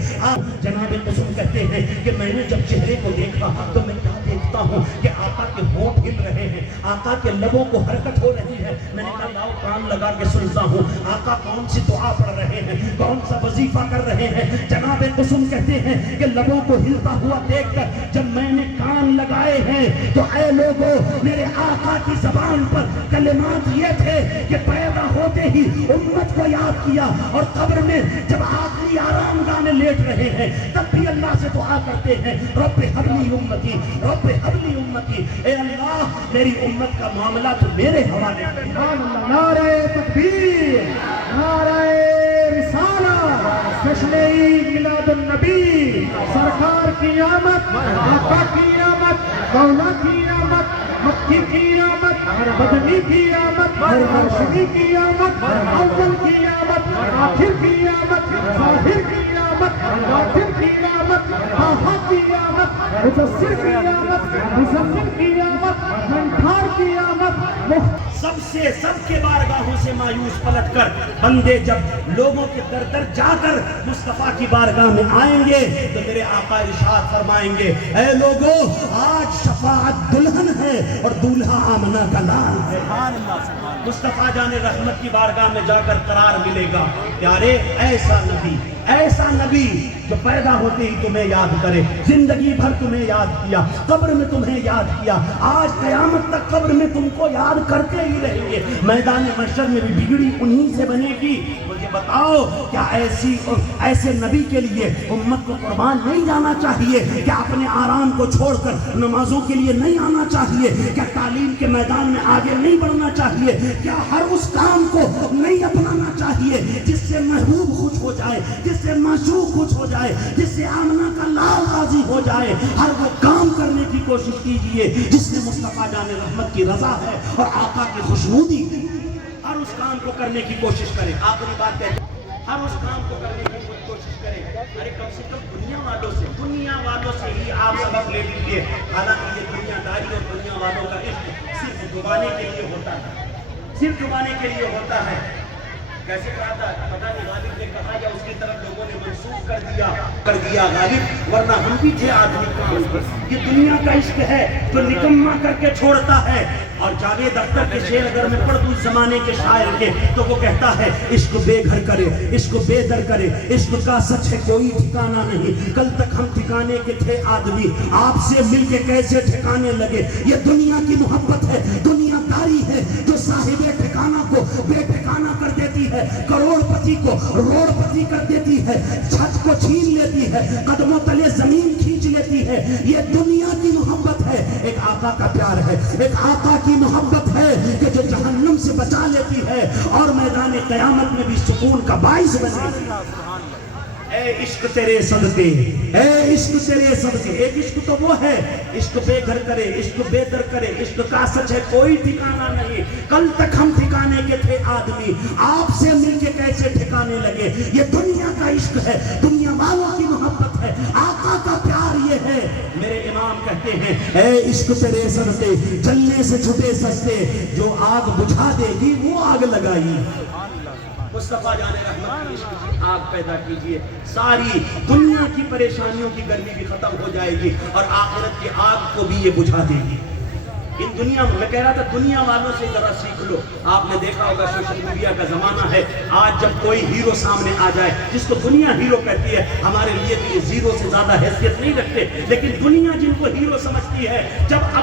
جناب قاسم کہتے ہیں کہ میں نے جب چہرے کو دیکھا تو میں کیا دیکھتا ہوں کہ آقا کے ہونٹ ہل رہے ہیں, آقا کے لبوں کو حرکت ہو رہی ہے. میں نے کہا لاؤ کان لگا کے سنتا ہوں آقا کون سی دعا پڑھ رہے ہیں, کون سا وظیفہ کر رہے ہیں. جناب قاسم کہتے ہیں کہ لبوں کو ہلتا ہوا دیکھ کر جب میں نے کان لگائے ہیں تو اے لوگوں میرے آقا کی زبان پر کلمات یہ تھے کہ پیدا ہوتے ہی امت کو یاد کیا, اور قبر میں جب آخری آرام گاہ میں لیٹ رہے ہیں تب بھی اللہ سے دعا کرتے ہیں رب حبلی امتی, رب حبلی امتی, اے اللہ میری امت کا معاملہ تو میرے حوالے کر. نعرہ تکبیر, نعرہ رسالہ, جشن عید میلاد النبی, سرکار کی آمد, آقا کی آمد, مولا کی آمد, مکی کی آمد, مدنی کی آمد, مرشدی کی آمد, اول کی آمد, آخر کی آمد, ظاہر کی آمد, باطن کی آمد, آہا کی آمد, مجسر کی آمد, مزمل کی آمد, منٹھار کی آمد. سب کے بارگاہوں سے مایوس پلٹ کر بندے جب لوگوں کے در در جا کر مصطفیٰ کی بارگاہ میں آئیں گے تو میرے آقا ارشاد فرمائیں گے اے لوگوں آج شفاعت دلہن ہے اور دولہا آمنہ کا لال ہے. مصطفیٰ جان رحمت کی بارگاہ میں جا کر قرار ملے گا. پیارے ایسا نبی ایسا نبی جو پیدا ہوتے ہی تمہیں یاد کرے، زندگی بھر تمہیں یاد کیا، قبر میں تمہیں یاد کیا، آج قیامت تک قبر میں تم کو یاد کرتے ہی رہیں گے، میدان محشر میں بھی بگڑی انہی سے بنے گی۔ مجھے بتاؤ کیا ایسے نبی کے لیے امت کو قربان نہیں جانا چاہیے؟ کیا اپنے آرام کو چھوڑ کر نمازوں کے لیے نہیں آنا چاہیے؟ کیا تعلیم کے میدان میں آگے نہیں بڑھنا چاہیے؟ کیا ہر اس کام کو نہیں اپنانا چاہیے جس سے محبوب خوش ہو جائے، جس سے معشوق خوش ہو جائے، جس سے آمنہ کا لال راضی ہو جائے؟ ہر وہ کام کرنے کی کوشش کیجئے جس میں مصطفیٰ جان رحمت کی رضا ہے اور آقا کی خوشنودی ہے۔ ہر اس کام کو کرنے کی کوشش کریں۔ آخری بات ہے، ہر اس کام کو کرنے کی کوشش کریں۔ ارے کم سے کم دنیا والوں سے ہی آپ سبق لے لیجیے۔ حالانکہ یہ دنیا داری اور دنیا والوں کا عشق صرف دبانے کے لیے ہوتا ہے، صرف دبانے کے لیے ہوتا ہے۔ کیسے کہا تھا؟ پتہ نہیں غالب نے کہا یا اس کی طرف لوگوں نے منسوخ کر دیا غالب، ورنہ ہم بھی تھے آدمی کام پر۔ یہ دنیا کا عشق ہے تو نکما کر کے چھوڑتا ہے۔ اور جاوید اختر کے شعر اگر میں پڑھ دوں اس زمانے کے شاعر کے، تو وہ کہتا ہے عشق بے گھر کرے، عشق بے در کرے، عشق کا سچ ہے کوئی ٹھکانہ نہیں، کل تک ہم ٹھکانے کے تھے آدمی، آپ سے مل کے کیسے ٹھکانے لگے۔ یہ دنیا کی محبت ہے، دنیا داری ہے جو صاحب ٹھکانہ کو بے ٹھکانہ کر دیتی ہے، کروڑ پتی کو روڑ پتی کر دیتی ہے، چھت کو چھین لیتی ہے، قدموں تلے زمین کھینچ لیتی ہے۔ یہ دنیا کی محبت ہے۔ ایک آقا کا پیار ہے، ایک آقا کی محبت ہے کہ جو جہنم سے بچا لیتی ہے اور میدان قیامت میں بھی سکون کا باعث بنے۔ اے عشق تیرے صدقے، اے عشق تیرے صدقے۔ ایک عشق تو وہ ہے عشق بے گھر کرے، عشق بے در کرے، عشق کا سچ ہے کوئی ٹھکانہ نہیں، کل تک ہم ٹھکانے کے تھے آدمی، آپ سے مل کے کیسے ٹھکانے لگے۔ یہ دنیا کا عشق ہے، دنیا والوں کی محبت ہے، آقا کا پیار یہ ہے۔ میرے امام کہتے ہیں اے عشق تیرے صدقے، جلنے سے چھٹے سستے، جو آگ بجھا دے گی وہ آگ لگائی۔ مصطفیٰ جان رحمت کی عشق کی آگ پیدا کیجئے، ساری دنیا کی پریشانیوں کی گرمی بھی ختم ہو جائے گی اور آخرت کی آگ کو بھی یہ بجھا دے گی۔ ان دنیا میں کہہ رہا تھا دنیا والوں سے ذرا سیکھ لو۔ آپ نے دیکھا ہوگا سوشل میڈیا کا زمانہ ہے، آج جب کوئی ہیرو سامنے آ جائے جس کو دنیا ہیرو کہتی ہے، ہمارے لیے تو یہ زیرو سے زیادہ حیثیت نہیں رکھتے، لیکن دنیا جن کو ہیرو سمجھتی ہے، جب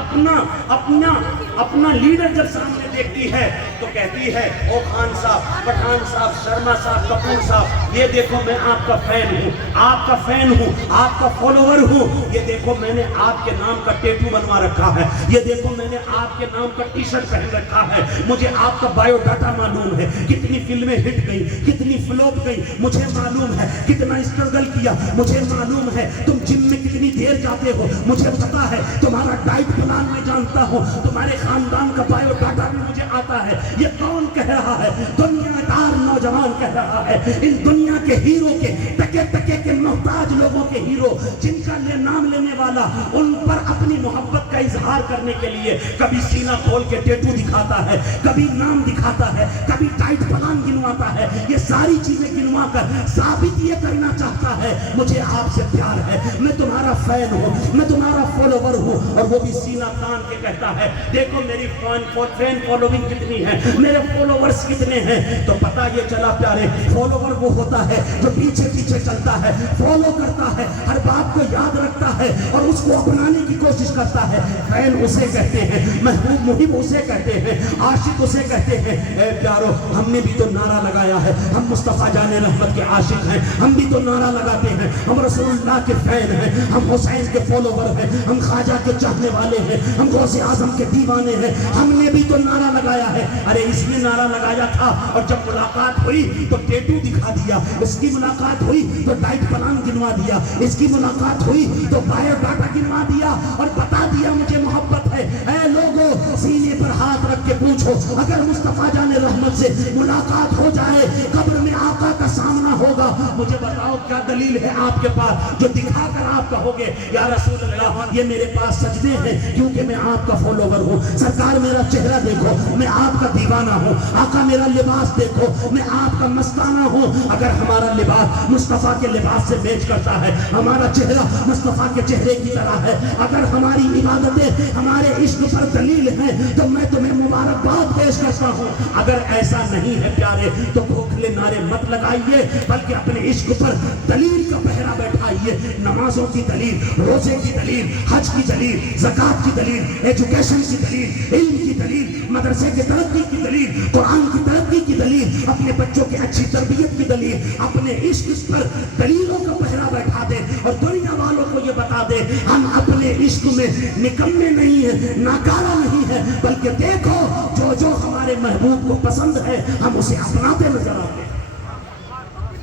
اپنا لیڈر جب سامنے دیکھتی ہے تو کہتی ہے او خان صاحب، پٹھان صاحب، شرما صاحب، کپور صاحب، یہ دیکھو میں آپ کا فین ہوں، آپ کا فین ہوں، آپ کا فالوور ہوں، یہ دیکھو میں نے آپ کے نام کا ٹیٹو بنوا رکھا ہے، یہ دیکھو میں نے آپ کے نام کا ٹی شرٹ پہن رکھا ہے، مجھے آپ کا بایو ڈاٹا معلوم ہے، کتنی فلمیں ہٹ گئی، کتنی فلوپ گئی، مجھے معلوم ہے، کتنا اسٹرگل کیا، مجھے معلوم ہے، تم جم میں کتنی دیر جاتے ہو، مجھے پتا ہے، تمہارا ڈائٹ پلان میں جانتا ہوں، تمہارے خاندان کا بایو ڈاٹا بھی مجھے آتا ہے۔ یہ کون کہہ رہا ہے؟ دنیا دار نوجوان کہہ رہا ہے۔ ان دنیا کے ہیرو کے ٹکے ٹکے کے محتاج لوگوں کے ہیرو جن کا نام لینے والا ان پر اپنی محبت کا اظہار کرنے کے لیے کبھی سینہ کھول کے ٹیٹو دکھاتا ہے، کبھی نام دکھاتا ہے، کبھی ٹائٹ پلان گنواتا ہے، یہ ساری چیزیں گنوا کر ثابت یہ کرنا چاہتا ہے مجھے آپ سے پیار ہے، میں تمہارا فین ہوں، میں تمہارا فالوور ہوں، اور وہ بھی سینہ تان کے کہتا ہے دیکھو میری فین فالوونگ کتنی ہے، میرے فالوورز کتنے ہیں۔ تو پتہ یہ چلا پیارے، فالوور وہ ہوتا ہے جو پیچھے پیچھے چلتا ہے، فالو کرتا ہے، ہر بات کو یاد رکھتا ہے اور اس کو اپنانے کی کوشش کرتا ہے۔ فین اسے کہتے ہیں، محبوب محب اسے کہتے ہیں، عاشق اسے کہتے ہیں۔ اے پیارو، ہم نے بھی تو نعرہ لگایا ہے، ہم مصطفیٰ جان رحمت کے عاشق ہیں، ہم بھی تو نعرہ لگاتے ہیں، ہم رسول اللہ کے فین ہیں، ہم حسین کے فالوور ہیں، ہم خواجہ کے چاہنے والے ہیں، ہم غوث اعظم کے دیوانے ہیں، ہم نے بھی تو نعرہ لگایا ہے۔ ارے اس نے نعرہ لگایا تھا اور جب ملاقات ہوئی تو ٹیٹو دکھا دیا، اس کی ملاقات ہوئی تو ڈائٹ پلان گنوا دیا، اس کی ملاقات ہوئی تو بایو ڈاٹا گنوا دیا اور بتا دیا مجھے محبت ہے۔ اے لوگوں، سینے پر ہاتھ رکھ کے پوچھو، اگر مصطفیٰ جان رحمت سے ملاقات ہو جائے، قبر میں آقا کا سامنا ہوگا، مجھے بتاؤ کیا دلیل ہے آپ کے پاس جو دکھا کر آپ کہوگے یا رسول اللہ یہ میرے پاس سجدے ہیں کیونکہ میں آپ کا فالوور ہوں، سرکار میرا چہرہ دیکھو میں آپ کا دیوانہ ہوں، آقا میرا لباس دیکھو میں آپ کا مستانہ ہوں۔ اگر ہمارا لباس مصطفیٰ کے لباس سے میچ کرتا ہے، ہمارا چہرہ مصطفیٰ کے چہرے کی طرح ہے، اگر ہماری عبادتیں ہمارے عشق پر دلیل ہیں تو میں تمہیں مبارکباد پیش کرتا ہوں۔ اگر ایسا نہیں ہے پیارے تو کھوکھلے نعرے مت لگائیے، بلکہ اپنے عشق پر دلیل کا پہرا بیٹھائیے. نمازوں کی دلیل، روزے کی دلیل، حج کی دلیل، زکوٰۃ کی دلیل، ایجوکیشن کی دلیل، علم کی دلیل، مدرسے کی ترقی کی دلیل، قرآن کی ترقی کی دلیل، اپنے بچوں کی اچھی تربیت کی دلیل، اپنے عشق پر دلیلوں کا پہرا بیٹھا دے اور دنیا والوں کو یہ بتا دے ہم اپنے عشق میں نکمے نہیں ہیں، ناکارہ نہیں ہیں، بلکہ دیکھو جو جو ہمارے محبوب کو پسند ہے ہم اسے اپناتے نظر آتے ہیں.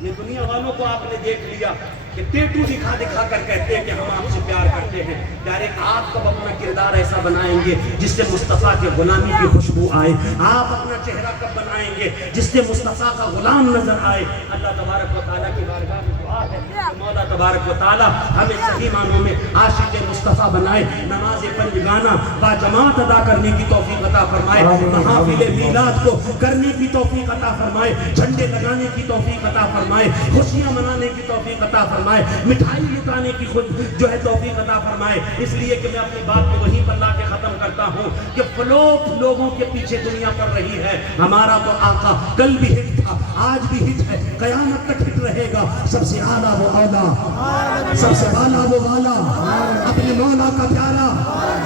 یہ دنیا والوں کو آپ نے دیکھ لیا کہ ٹیٹو دکھا دکھا کر کہتے ہیں کہ ہم آپ سے پیار کرتے ہیں. پیارے آپ کب اپنا کردار ایسا بنائیں گے جس سے مصطفیٰ کے غلامی کی خوشبو آئے؟ آپ اپنا چہرہ کب بنائیں گے جس سے مصطفیٰ کا غلام نظر آئے؟ اللہ تبارک و تعالیٰ کی بارگاہ میں دعا ہے کہ مولا تبارک و تعالیٰ ہمیں صحیح معنوں میں عاشق مصطفیٰ بنائے. نماز پنجگانہ با جماعت ادا کرنے کی توفیق عطا فرمائے. محافل میلاد کو کرنے کی توفیق عطا فرمائے. جھنڈے لگانے کی توفیق عطا فرمائے. خوشیاں منانے کی توفیق عطا فرمائے. مٹھائی لٹانے کی خود جو ہے توفیق عطا فرمائے. اس لیے کہ میں اپنی بات کو وہیں پر لا کے ختم کرتا ہوں کہ فلوک لوگوں کے پیچھے دنیا پڑ رہی ہے. ہمارا تو آقا کل بھی ہٹ تھا، آج بھی ہٹ ہے، قیامت تک ہٹ رہے گا. سب سے اعلیٰ وہ اولا، سب سے بالا وہ والا، اپنے مولا کا پیارا،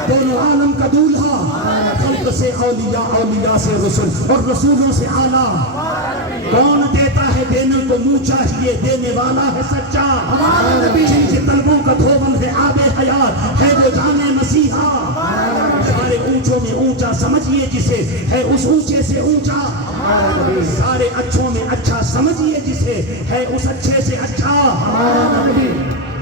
دونوں عالم کا دولہا، خلق سے اولیاء، اولیاء سے رسول اور رسولوں سے اعلیٰ. کون دیتا ہے دینے کو منہ چاہیے، دینے والا ہے سچا. جن کے طلبوں کا دھوبن ہے آب حیات، ہے وہ جانے مسیحا. سارے اونچوں میں اونچا سمجھیے جسے، ہے اس اونچے سے اونچا. سارے اچھوں میں اچھا سمجھیے جسے، ہے اس اچھے سے اچھا.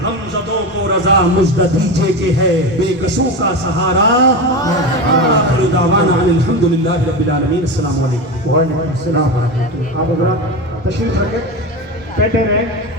غمزدوں کو رضا مجدہ دیجئے کہ ہے بے کسوں کا سہارا. آخر دعوانا ان الحمدللہ رب العالمین. السلام علیکم. وعلیکم السلام ورحمۃ اللہ. آپ حضرات تشریف رکھیں، بیٹھے رہیں.